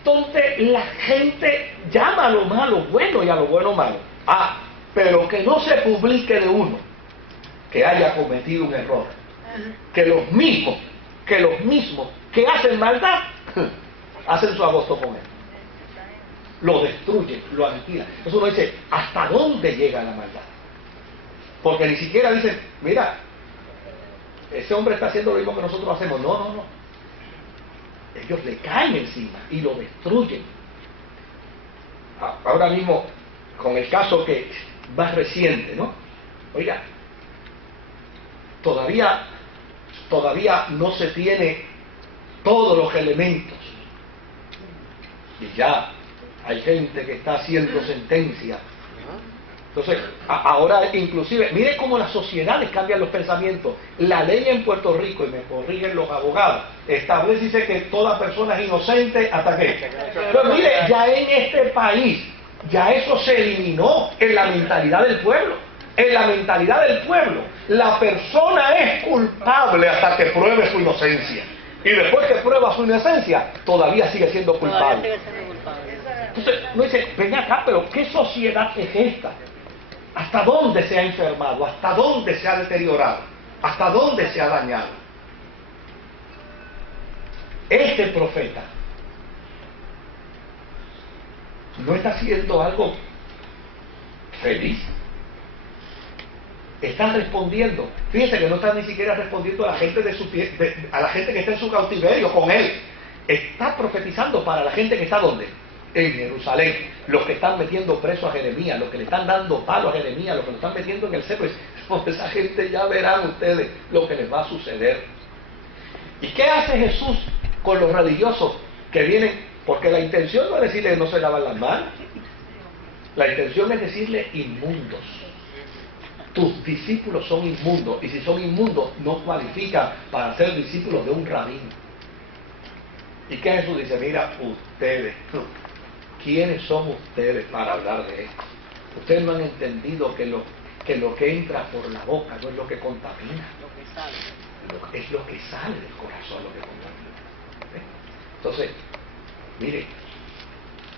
donde la gente llama a lo malo bueno y a lo bueno malo. Ah, pero que no se publique de uno que haya cometido un error. Que los mismos que hacen maldad, hacen su agosto con él. Lo destruyen, lo aniquilan. Entonces uno dice, ¿hasta dónde llega la maldad? Porque ni siquiera dicen, mira, ese hombre está haciendo lo mismo que nosotros hacemos. No. Ellos le caen encima y lo destruyen. Ahora mismo, con el caso que más reciente, ¿no? Oiga, todavía no se tiene todos los elementos. Y ya hay gente que está haciendo sentencia. Entonces, ahora inclusive, mire cómo las sociedades cambian los pensamientos. La ley en Puerto Rico, y me corrigen los abogados, establece que toda persona es inocente hasta que... Pero mire, ya en este país, ya eso se eliminó en la mentalidad del pueblo. En la mentalidad del pueblo, la persona es culpable hasta que pruebe su inocencia. Y después que prueba su inocencia, todavía sigue siendo culpable. Entonces, uno dice, ven acá, pero ¿qué sociedad es esta? ¿Hasta dónde se ha enfermado? ¿Hasta dónde se ha deteriorado? ¿Hasta dónde se ha dañado? Este profeta no está haciendo algo feliz. Está respondiendo. Fíjense que no está ni siquiera respondiendo a la gente a la gente que está en su cautiverio con él. Está profetizando para la gente que está ¿dónde? En Jerusalén. Los que están metiendo preso a Jeremías, los que le están dando palo a Jeremías, los que lo están metiendo en el cepo. Esa gente ya verán ustedes lo que les va a suceder. ¿Y qué hace Jesús con los religiosos que vienen? Porque la intención no es decirle que no se lavan las manos. La intención es decirle inmundos. Tus discípulos son inmundos, y si son inmundos no cualifican para ser discípulos de un rabino. ¿Y qué Jesús dice? Mira, ustedes, ¿quiénes son ustedes para hablar de esto? Ustedes no han entendido que lo que entra por la boca no es lo que contamina, es lo que sale del corazón lo que contamina. Entonces, mire,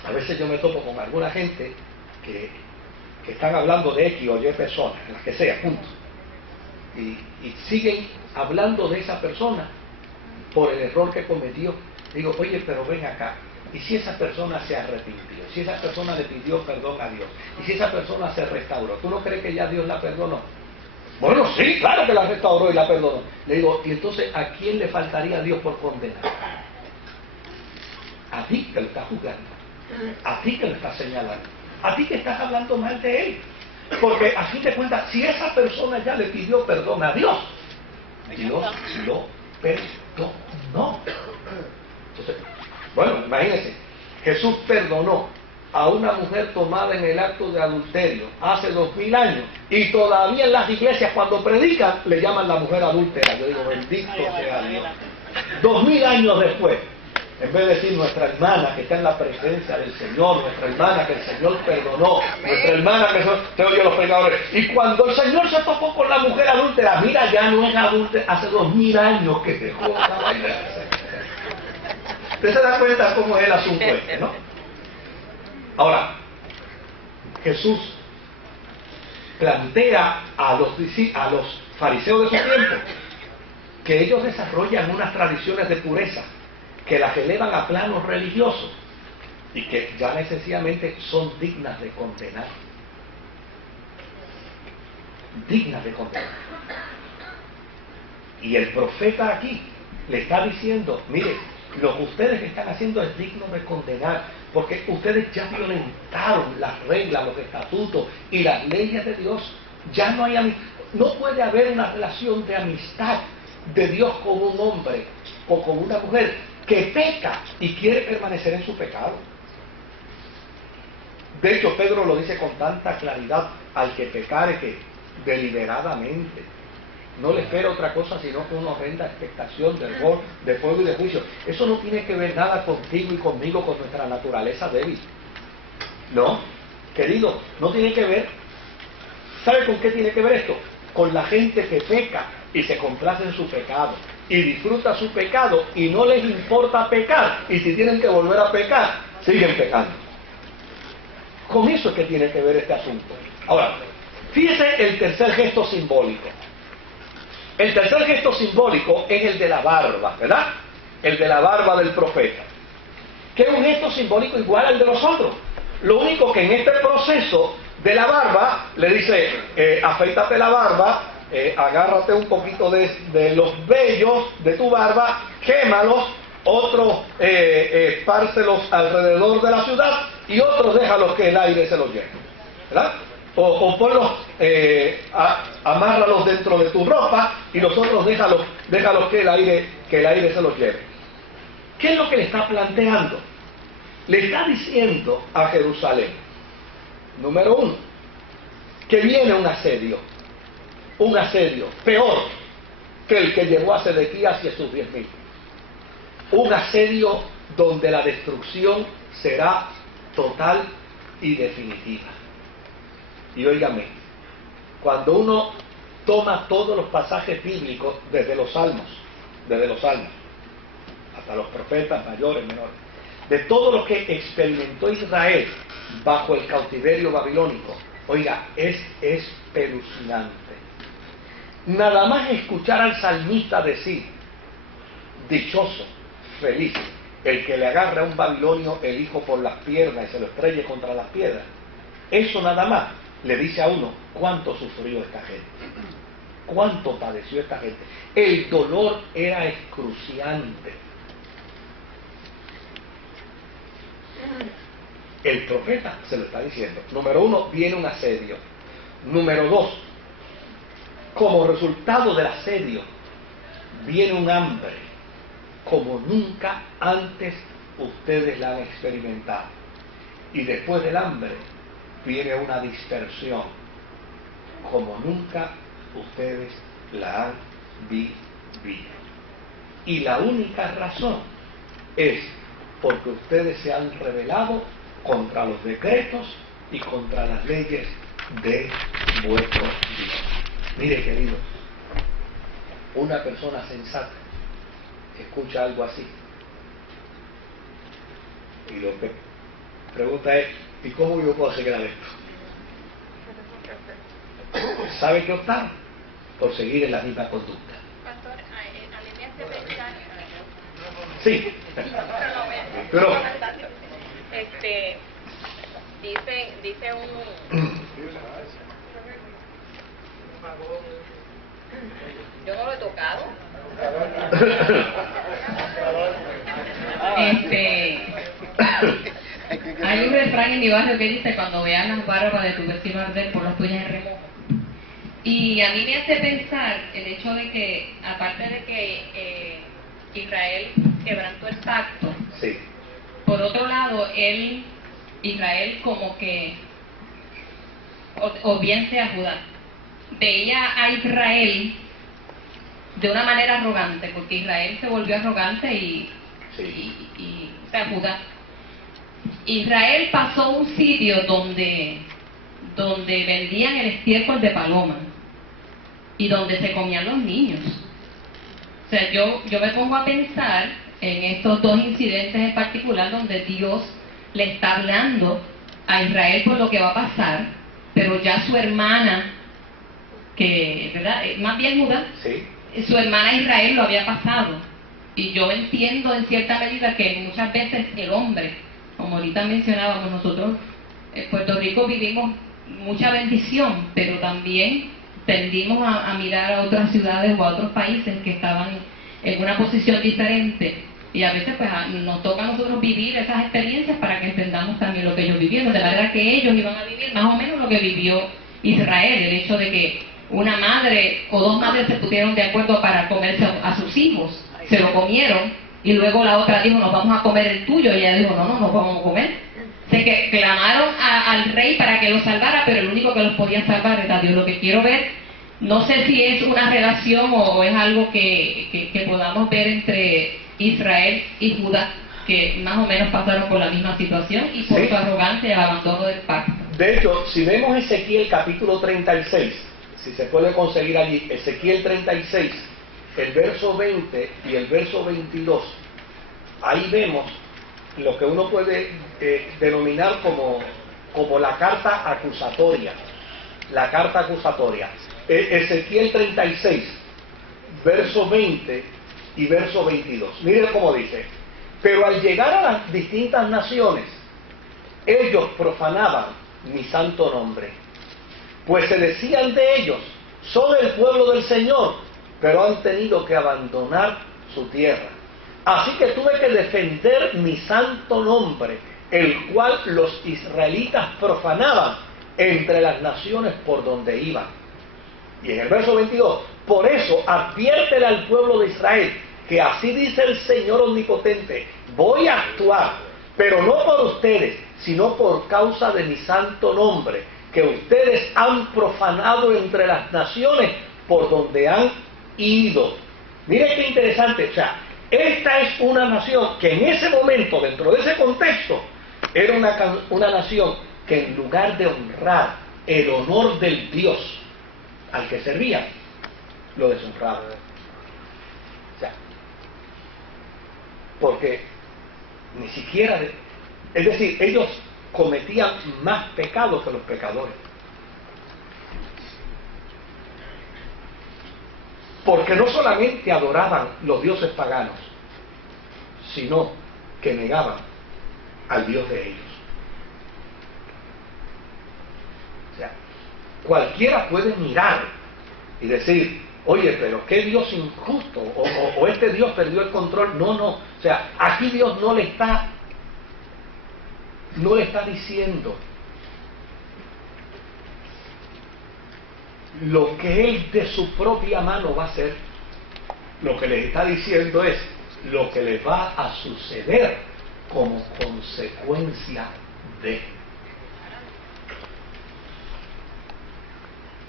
a veces yo me topo con alguna gente que están hablando de X o Y personas, las que sea, punto. Y siguen hablando de esa persona por el error que cometió. Digo, oye, pero ven acá. ¿Y si esa persona se arrepintió? ¿Si esa persona le pidió perdón a Dios? ¿Y si esa persona se restauró? ¿Tú no crees que ya Dios la perdonó? Bueno, sí, claro que la restauró y la perdonó. Le digo, ¿y entonces a quién le faltaría a Dios por condenar? A ti que lo estás juzgando. A ti que lo estás señalando. A ti que estás hablando mal de él. Porque a fin de cuentas, si esa persona ya le pidió perdón a Dios, Dios lo perdonó. Entonces, bueno, imagínense, Jesús perdonó a una mujer tomada en el acto de adulterio hace 2000 años, y todavía en las iglesias cuando predican le llaman la mujer adúltera. Yo digo, bendito sea Dios. 2000 años después, en vez de decir nuestra hermana que está en la presencia del Señor, nuestra hermana que el Señor perdonó, nuestra hermana que te oye los pecadores. Y cuando el Señor se topó con la mujer adúltera, mira, ya no es adúltera, hace 2000 años que dejó la vaina. Usted se da cuenta cómo es el asunto este, ¿no? Ahora, Jesús plantea a los fariseos de su tiempo que ellos desarrollan unas tradiciones de pureza que las elevan a planos religiosos y que ya sencillamente son dignas de condenar. Dignas de condenar. Y el profeta aquí le está diciendo, mire, lo que ustedes están haciendo es digno de condenar, porque ustedes ya violentaron las reglas, los estatutos y las leyes de Dios. Ya no hay no puede haber una relación de amistad de Dios con un hombre o con una mujer que peca y quiere permanecer en su pecado. De hecho, Pedro lo dice con tanta claridad: al que pecare, que deliberadamente no le espera otra cosa sino que una horrenda expectación de error, de fuego y de juicio. Eso no tiene que ver nada contigo y conmigo, con nuestra naturaleza débil. No, querido, no tiene que ver. ¿Sabe con qué tiene que ver esto? Con la gente que peca y se complace en su pecado. y disfruta su pecado y no les importa pecar, y si tienen que volver a pecar, siguen pecando. Con eso es que tiene que ver este asunto. Ahora, fíjese el tercer gesto simbólico. El tercer gesto simbólico es el de la barba, ¿verdad? El de la barba del profeta, que es un gesto simbólico igual al de los otros. Lo único que en este proceso de la barba le dice, afeítate la barba, agárrate un poquito de los vellos de tu barba, quémalos, otros espárcelos alrededor de la ciudad y otros déjalos que el aire se los lleve, ¿verdad? O ponlos, amárralos dentro de tu ropa y los otros déjalos que el aire se los lleve. ¿Qué es lo que le está planteando? Le está diciendo a Jerusalén, número uno, que viene un asedio peor que el que llevó a Sedequías y a sus 10.000. Un asedio donde la destrucción será total y definitiva. Y óigame, cuando uno toma todos los pasajes bíblicos desde los salmos, hasta los profetas mayores, menores, de todo lo que experimentó Israel bajo el cautiverio babilónico, oiga, es espeluznante. Nada más escuchar al salmista decir, dichoso, feliz, el que le agarre a un babilonio el hijo por las piernas y se lo estrelle contra las piedras, eso nada más le dice a uno cuánto sufrió esta gente, cuánto padeció esta gente. El dolor era excruciante. El profeta se lo está diciendo. Número uno, viene un asedio. Número dos, como resultado del asedio, viene un hambre como nunca antes ustedes la han experimentado. Y después del hambre viene una dispersión como nunca ustedes la han vivido. Y la única razón es porque ustedes se han rebelado contra los decretos y contra las leyes de vuestro Dios. Mire, queridos, una persona sensata escucha algo así y lo que pregunta es, ¿y cómo yo puedo seguir a esto? ¿Sabe qué optar? Por seguir en la misma conducta. Pastor, a mí me hace pensar. Sí, pero dice un. Yo no lo he tocado. Hay un refrán en mi barrio que dice, cuando veas las barbas de tu vecino arder, por las tuyas en remojo. Y a mí me hace pensar el hecho de que, aparte de que Israel quebrantó el pacto, sí, por otro lado, Israel como que, o bien sea Judá, veía a Israel de una manera arrogante, porque Israel se volvió arrogante o sea, Judá. Israel pasó a un sitio donde vendían el estiércol de paloma y donde se comían los niños. O sea, yo me pongo a pensar en estos dos incidentes en particular donde Dios le está hablando a Israel por lo que va a pasar, pero ya su hermana, que, ¿verdad? Más bien Judá, sí, su hermana Israel lo había pasado. Y yo entiendo en cierta medida que muchas veces el hombre, como ahorita mencionábamos, nosotros en Puerto Rico vivimos mucha bendición, pero también tendimos a mirar a otras ciudades o a otros países que estaban en una posición diferente, y a veces pues nos toca a nosotros vivir esas experiencias para que entendamos también lo que ellos vivieron, de manera que ellos iban a vivir más o menos lo que vivió Israel, el hecho de que una madre o dos madres se pusieron de acuerdo para comerse a sus hijos, se lo comieron, y luego la otra dijo, nos vamos a comer el tuyo, y ella dijo, no nos vamos a comer. Sé que clamaron al rey para que los salvara, pero el único que los podía salvar era Dios. Lo que quiero ver, no sé si es una relación o es algo que podamos ver entre Israel y Judá, que más o menos pasaron por la misma situación y por su arrogancia y el abandono del pacto. De hecho, si vemos Ezequiel capítulo 36, si se puede conseguir allí, Ezequiel 36, el verso 20 y el verso 22, ahí vemos lo que uno puede denominar como la carta acusatoria. La carta acusatoria. Ezequiel 36, verso 20 y verso 22. Miren cómo dice: pero al llegar a las distintas naciones, ellos profanaban mi santo nombre, pues se decían de ellos: son el pueblo del Señor, pero han tenido que abandonar su tierra. Así que tuve que defender mi santo nombre, el cual los israelitas profanaban entre las naciones por donde iban. Y en el verso 22, por eso adviértele al pueblo de Israel que así dice el Señor omnipotente: voy a actuar, pero no por ustedes, sino por causa de mi santo nombre, que ustedes han profanado entre las naciones por donde han ido. Miren qué interesante. O sea, esta es una nación que en ese momento, dentro de ese contexto, era una nación que en lugar de honrar el honor del Dios al que servían, lo deshonraba. O sea, porque ni siquiera, es decir, ellos cometían más pecados que los pecadores. Porque no solamente adoraban los dioses paganos, sino que negaban al Dios de ellos. O sea, cualquiera puede mirar y decir: oye, pero qué Dios injusto, o este Dios perdió el control. No, no. O sea, aquí Dios no le está diciendo lo que Él de su propia mano va a hacer. Lo que les está diciendo es lo que les va a suceder como consecuencia de.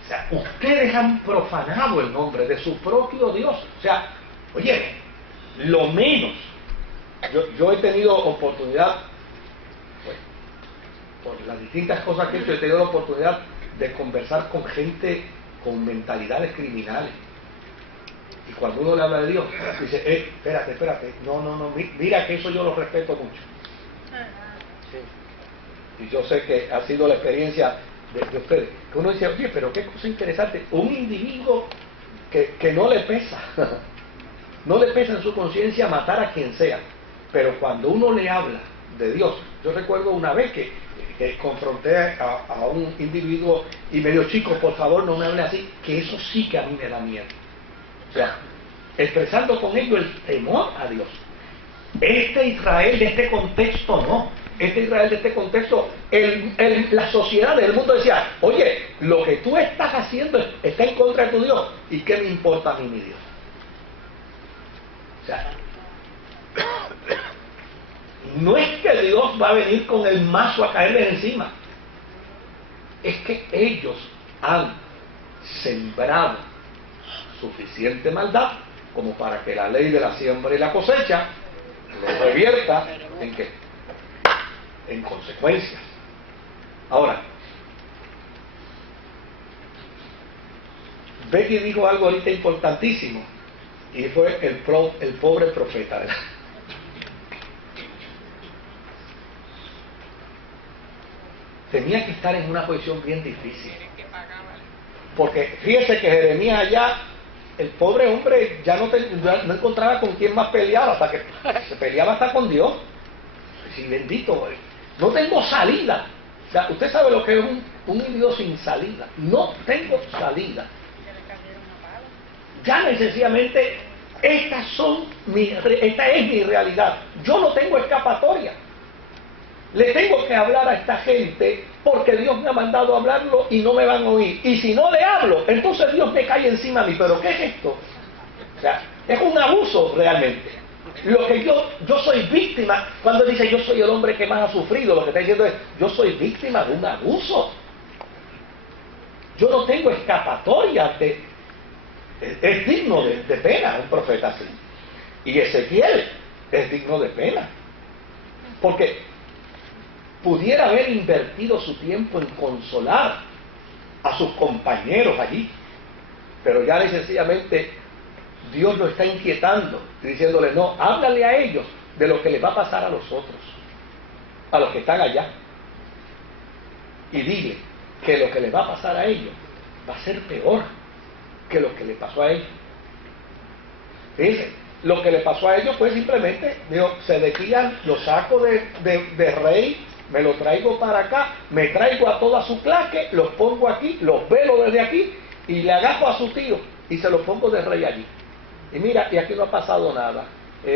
O sea, ustedes han profanado el nombre de su propio Dios. O sea, oye, lo menos. Yo he tenido oportunidad, pues, por las distintas cosas que he hecho, he tenido la oportunidad de conversar con gente con mentalidades criminales. Y cuando uno le habla de Dios, dice: espérate, no, mira que eso yo lo respeto mucho. Sí. Y yo sé que ha sido la experiencia de ustedes, que uno dice: oye, pero qué cosa interesante, un individuo que no le pesa, no le pesa en su conciencia matar a quien sea, pero cuando uno le habla de Dios. Yo recuerdo una vez que confronté a un individuo y me dijo: chico, por favor no me hable así, que eso sí que a mí me da miedo. O sea, expresando con ello el temor a Dios. Este Israel de este contexto no. Este Israel de este contexto, la sociedad del mundo decía: oye, lo que tú estás haciendo está en contra de tu Dios, ¿y qué me importa a mí mi Dios? O sea, no es que Dios va a venir con el mazo a caerles encima, es que ellos han sembrado suficiente maldad como para que la ley de la siembra y la cosecha lo revierta en qué, en consecuencias. Ahora, Becky dijo algo ahorita importantísimo, y fue el pobre profeta, ¿verdad? Tenía que estar en una posición bien difícil, porque fíjese que Jeremías allá, el pobre hombre ya no encontraba con quién más pelear, hasta que se peleaba hasta con Dios. Sí, bendito, no tengo salida. O sea, usted sabe lo que es un individuo sin salida. No tengo salida. Ya sencillamente esta es mi realidad. Yo no tengo escapatoria. Le tengo que hablar a esta gente porque Dios me ha mandado a hablarlo y no me van a oír. Y si no le hablo, entonces Dios me cae encima a mí. ¿Pero qué es esto? O sea, es un abuso realmente. Lo que yo soy víctima, cuando dice yo soy el hombre que más ha sufrido, lo que está diciendo es: yo soy víctima de un abuso. Yo no tengo escapatoria. Es digno de pena un profeta así. Y Ezequiel es digno de pena. Porque pudiera haber invertido su tiempo en consolar a sus compañeros allí, pero ya sencillamente Dios lo está inquietando, diciéndole, no, háblale a ellos de lo que les va a pasar a los otros, a los que están allá. Y dile que lo que les va a pasar a ellos va a ser peor que lo que le pasó a ellos. Fíjense, lo que le pasó a ellos fue simplemente, digo, Sedequías lo saco de rey, me lo traigo para acá, me traigo a toda su clase, los pongo aquí, los velo desde aquí y le agajo a su tío y se los pongo de rey allí. Y mira, y aquí no ha pasado nada.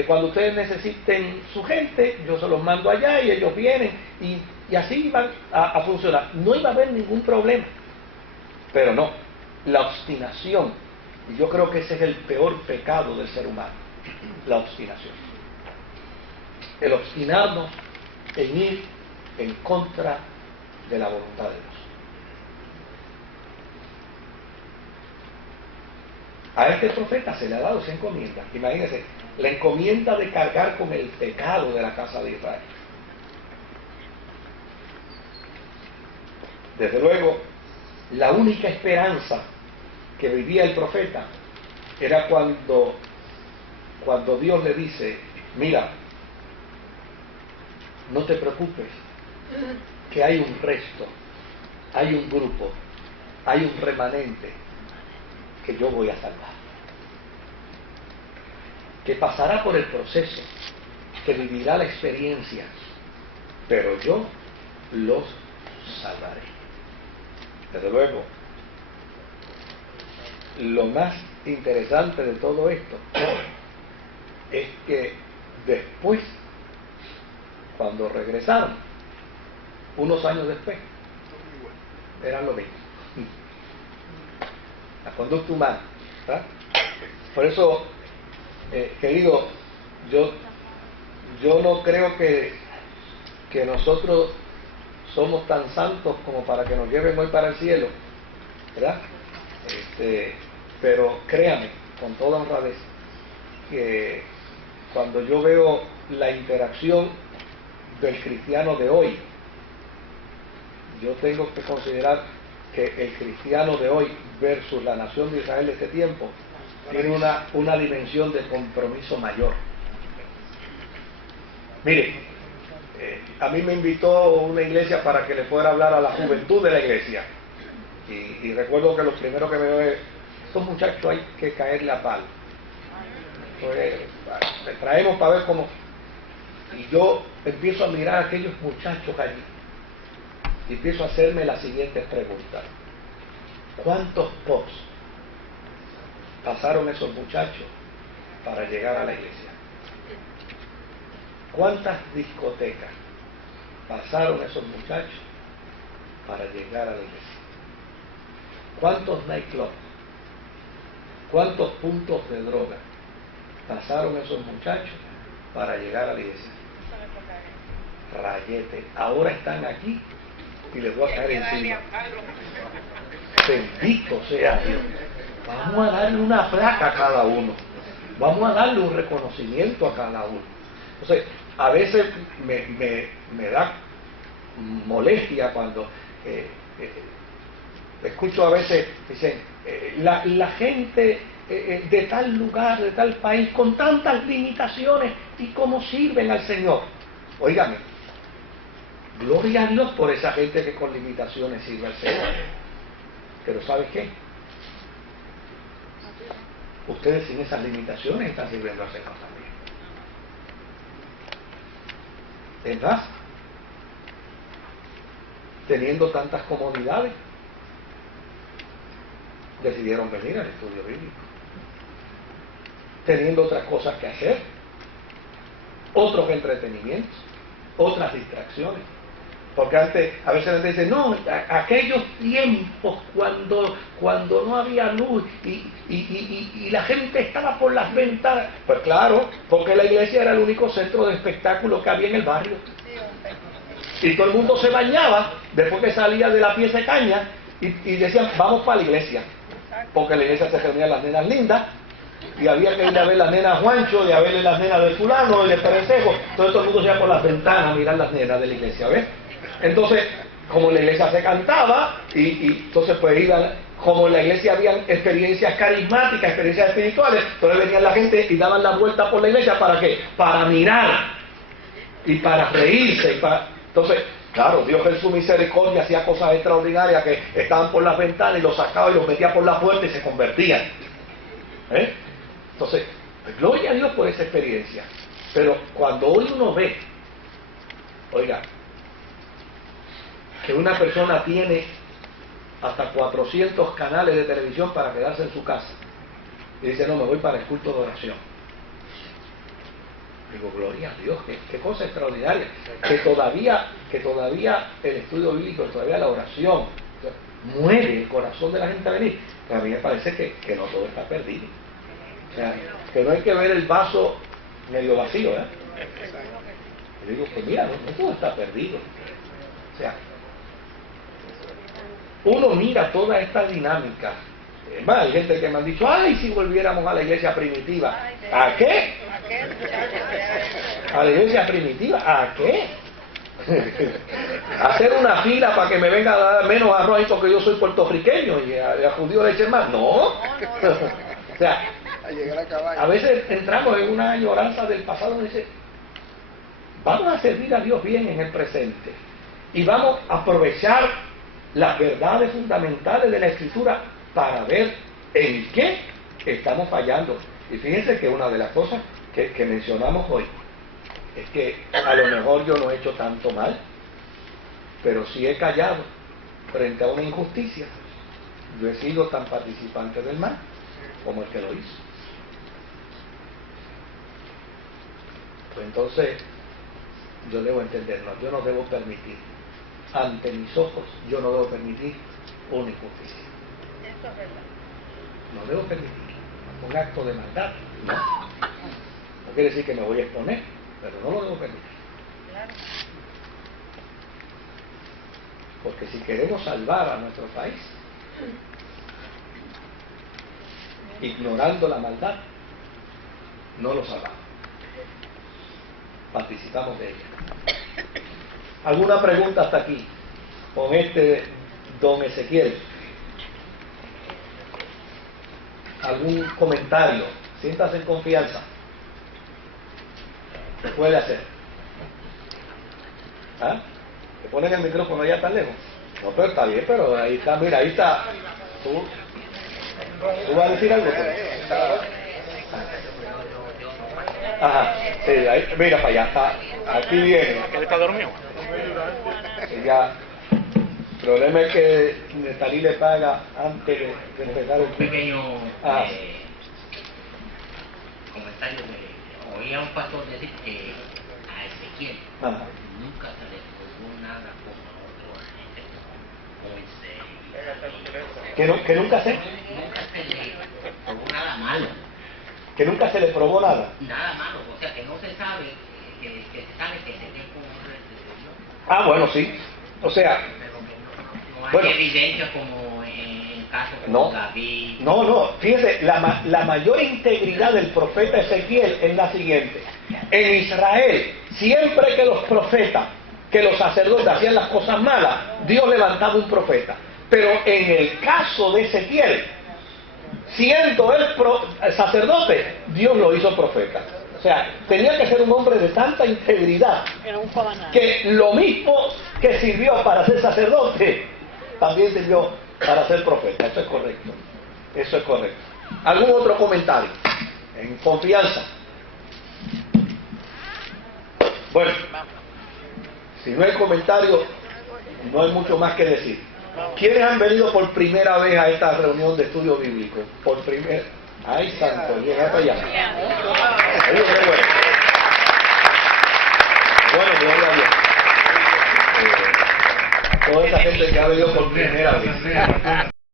Cuando ustedes necesiten su gente, yo se los mando allá y ellos vienen y así van a funcionar. No iba a haber ningún problema. Pero no, la obstinación, y yo creo que ese es el peor pecado del ser humano, la obstinación. El obstinarnos en ir en contra de la voluntad de Dios. A este profeta se le ha dado esa encomienda. Imagínense, la encomienda de cargar con el pecado de la casa de Israel. Desde luego, la única esperanza que vivía el profeta era cuando Dios le dice, mira, no te preocupes, que hay un resto, hay un grupo, hay un remanente que yo voy a salvar, que pasará por el proceso, que vivirá la experiencia, pero yo los salvaré. Desde luego, lo más interesante de todo esto es que después, cuando regresaron, unos años después, eran lo mismo. La conducta humana, ¿verdad? Por eso, querido, yo no creo que nosotros somos tan santos como para que nos lleven hoy para el cielo, ¿verdad? Pero créame, con toda honradez, que cuando yo veo la interacción del cristiano de hoy, yo tengo que considerar que el cristiano de hoy versus la nación de Israel de este tiempo tiene una dimensión de compromiso mayor. Mire, a mí me invitó una iglesia para que le fuera hablar a la juventud de la iglesia. Y recuerdo que lo primero que me veo es, estos muchachos hay que caerle a palo. Entonces, les traemos para ver cómo. Y yo empiezo a mirar a aquellos muchachos allí. Y empiezo a hacerme las siguientes preguntas. ¿Cuántos pubs pasaron esos muchachos para llegar a la iglesia? ¿Cuántas discotecas pasaron esos muchachos para llegar a la iglesia? ¿Cuántos nightclubs? ¿Cuántos puntos de droga pasaron esos muchachos para llegar a la iglesia? Rayete, ahora están aquí y les voy a caer encima. Bendito sea Dios. Vamos a darle una placa a cada uno. Vamos a darle un reconocimiento a cada uno. Entonces, a veces me da molestia cuando escucho a veces, dicen, la gente de tal lugar, de tal país, con tantas limitaciones, y cómo sirven al Señor. Óigame, gloria a Dios por esa gente que con limitaciones sirve al Señor. Pero ¿sabes qué? Ustedes sin esas limitaciones están sirviendo al Señor también. Es más, teniendo tantas comodidades, decidieron venir al estudio bíblico. Teniendo otras cosas que hacer, otros entretenimientos, otras distracciones. Porque antes, a veces la gente dice, no, aquellos tiempos cuando no había luz y la gente estaba por las ventanas. Pues claro, porque la iglesia era el único centro de espectáculo que había en el barrio. Y todo el mundo se bañaba después que salía de la pieza de caña y decían, vamos para la iglesia. Porque en la iglesia se reunían las nenas lindas y había que ir a ver las nenas Juancho y a ver las nenas de fulano y de Perecejo. Entonces todo el mundo se iba por las ventanas a mirar las nenas de la iglesia, ¿ves? Entonces, como en la iglesia se cantaba, y entonces pues iban, como en la iglesia habían experiencias carismáticas, experiencias espirituales, entonces venían la gente y daban la vuelta por la iglesia, ¿para qué? Para mirar, y para reírse, entonces, claro, Dios en su misericordia hacía cosas extraordinarias, que estaban por las ventanas y los sacaba y los metía por la puerta y se convertían. Entonces, pues, gloria a Dios por esa experiencia. Pero cuando hoy uno ve, oiga, que una persona tiene hasta 400 canales de televisión para quedarse en su casa, y dice, no, me voy para el culto de oración. Digo, gloria a Dios, qué cosa extraordinaria. Que todavía el estudio bíblico, todavía la oración, mueve el corazón de la gente a venir. Pero a mí me parece que no todo está perdido. O sea, que no hay que ver el vaso medio vacío, ¿eh? Yo digo, pues mira, no todo está perdido. O sea, uno mira toda esta dinámica. Es más, hay gente que me han dicho, ay, si volviéramos a la iglesia primitiva. ¿A qué? ¿A la iglesia primitiva? ¿A qué? ¿Hacer una fila para que me venga a dar menos arroz porque yo soy puertorriqueño y a judío le echen más? No. O sea, a veces entramos en una añoranza del pasado y dice, vamos a servir a Dios bien en el presente y vamos a aprovechar las verdades fundamentales de la Escritura para ver en qué estamos fallando. Y fíjense que una de las cosas que mencionamos hoy es que a lo mejor yo no he hecho tanto mal, pero sí he callado frente a una injusticia. Yo he sido tan participante del mal como el que lo hizo. Pues entonces yo debo entender, no, yo no debo permitir, ante mis ojos, yo no debo permitir una injusticia. Eso es verdad. No debo permitir un acto de maldad. No quiere decir que me voy a exponer, pero no lo debo permitir. Claro. Porque si queremos salvar a nuestro país, ignorando la maldad, no lo salvamos. Participamos de ella. ¿Alguna pregunta hasta aquí con don Ezequiel? ¿Algún comentario? Siéntase en confianza. Se puede hacer. ¿Ah? ¿Te ponen el micrófono allá tan lejos? No, pero está bien, pero ahí está, mira, ahí está. ¿Tú vas a decir algo? Ajá, sí, ahí, mira para allá, está, aquí viene. ¿Él está dormido? Y ya, el problema es que Nestalí le paga antes de empezar el Un pequeño Ah. comentario. Oía a un pastor decir que a Ezequiel Ajá. nunca se le probó nada como a otra gente como Moisés. Que nunca se Nunca se le probó nada malo. que nunca se le probó nada. Nada malo. O sea, que no se sabe, que se sabe que se tiene como un rey de Dios. Ah, bueno, sí. O sea, Pero que no hay Bueno. evidencia como en casos No. como David. no, fíjese, la mayor integridad del profeta Ezequiel es la siguiente. En Israel, siempre que los profetas, que los sacerdotes hacían las cosas malas, Dios levantaba un profeta. Pero en el caso de Ezequiel, siendo él sacerdote, Dios lo hizo profeta. O sea, tenía que ser un hombre de tanta integridad que lo mismo que sirvió para ser sacerdote, también sirvió para ser profeta. Eso es correcto. Eso es correcto. ¿Algún otro comentario? En confianza. Bueno, si no hay comentario, no hay mucho más que decir. ¿Quiénes han venido por primera vez a esta reunión de estudio bíblico? Por primera... ¡Ay, santo! Llega hasta allá. Ahí lo que bueno. Bueno, gloria a Dios. Toda esa gente que ha venido por primera vez.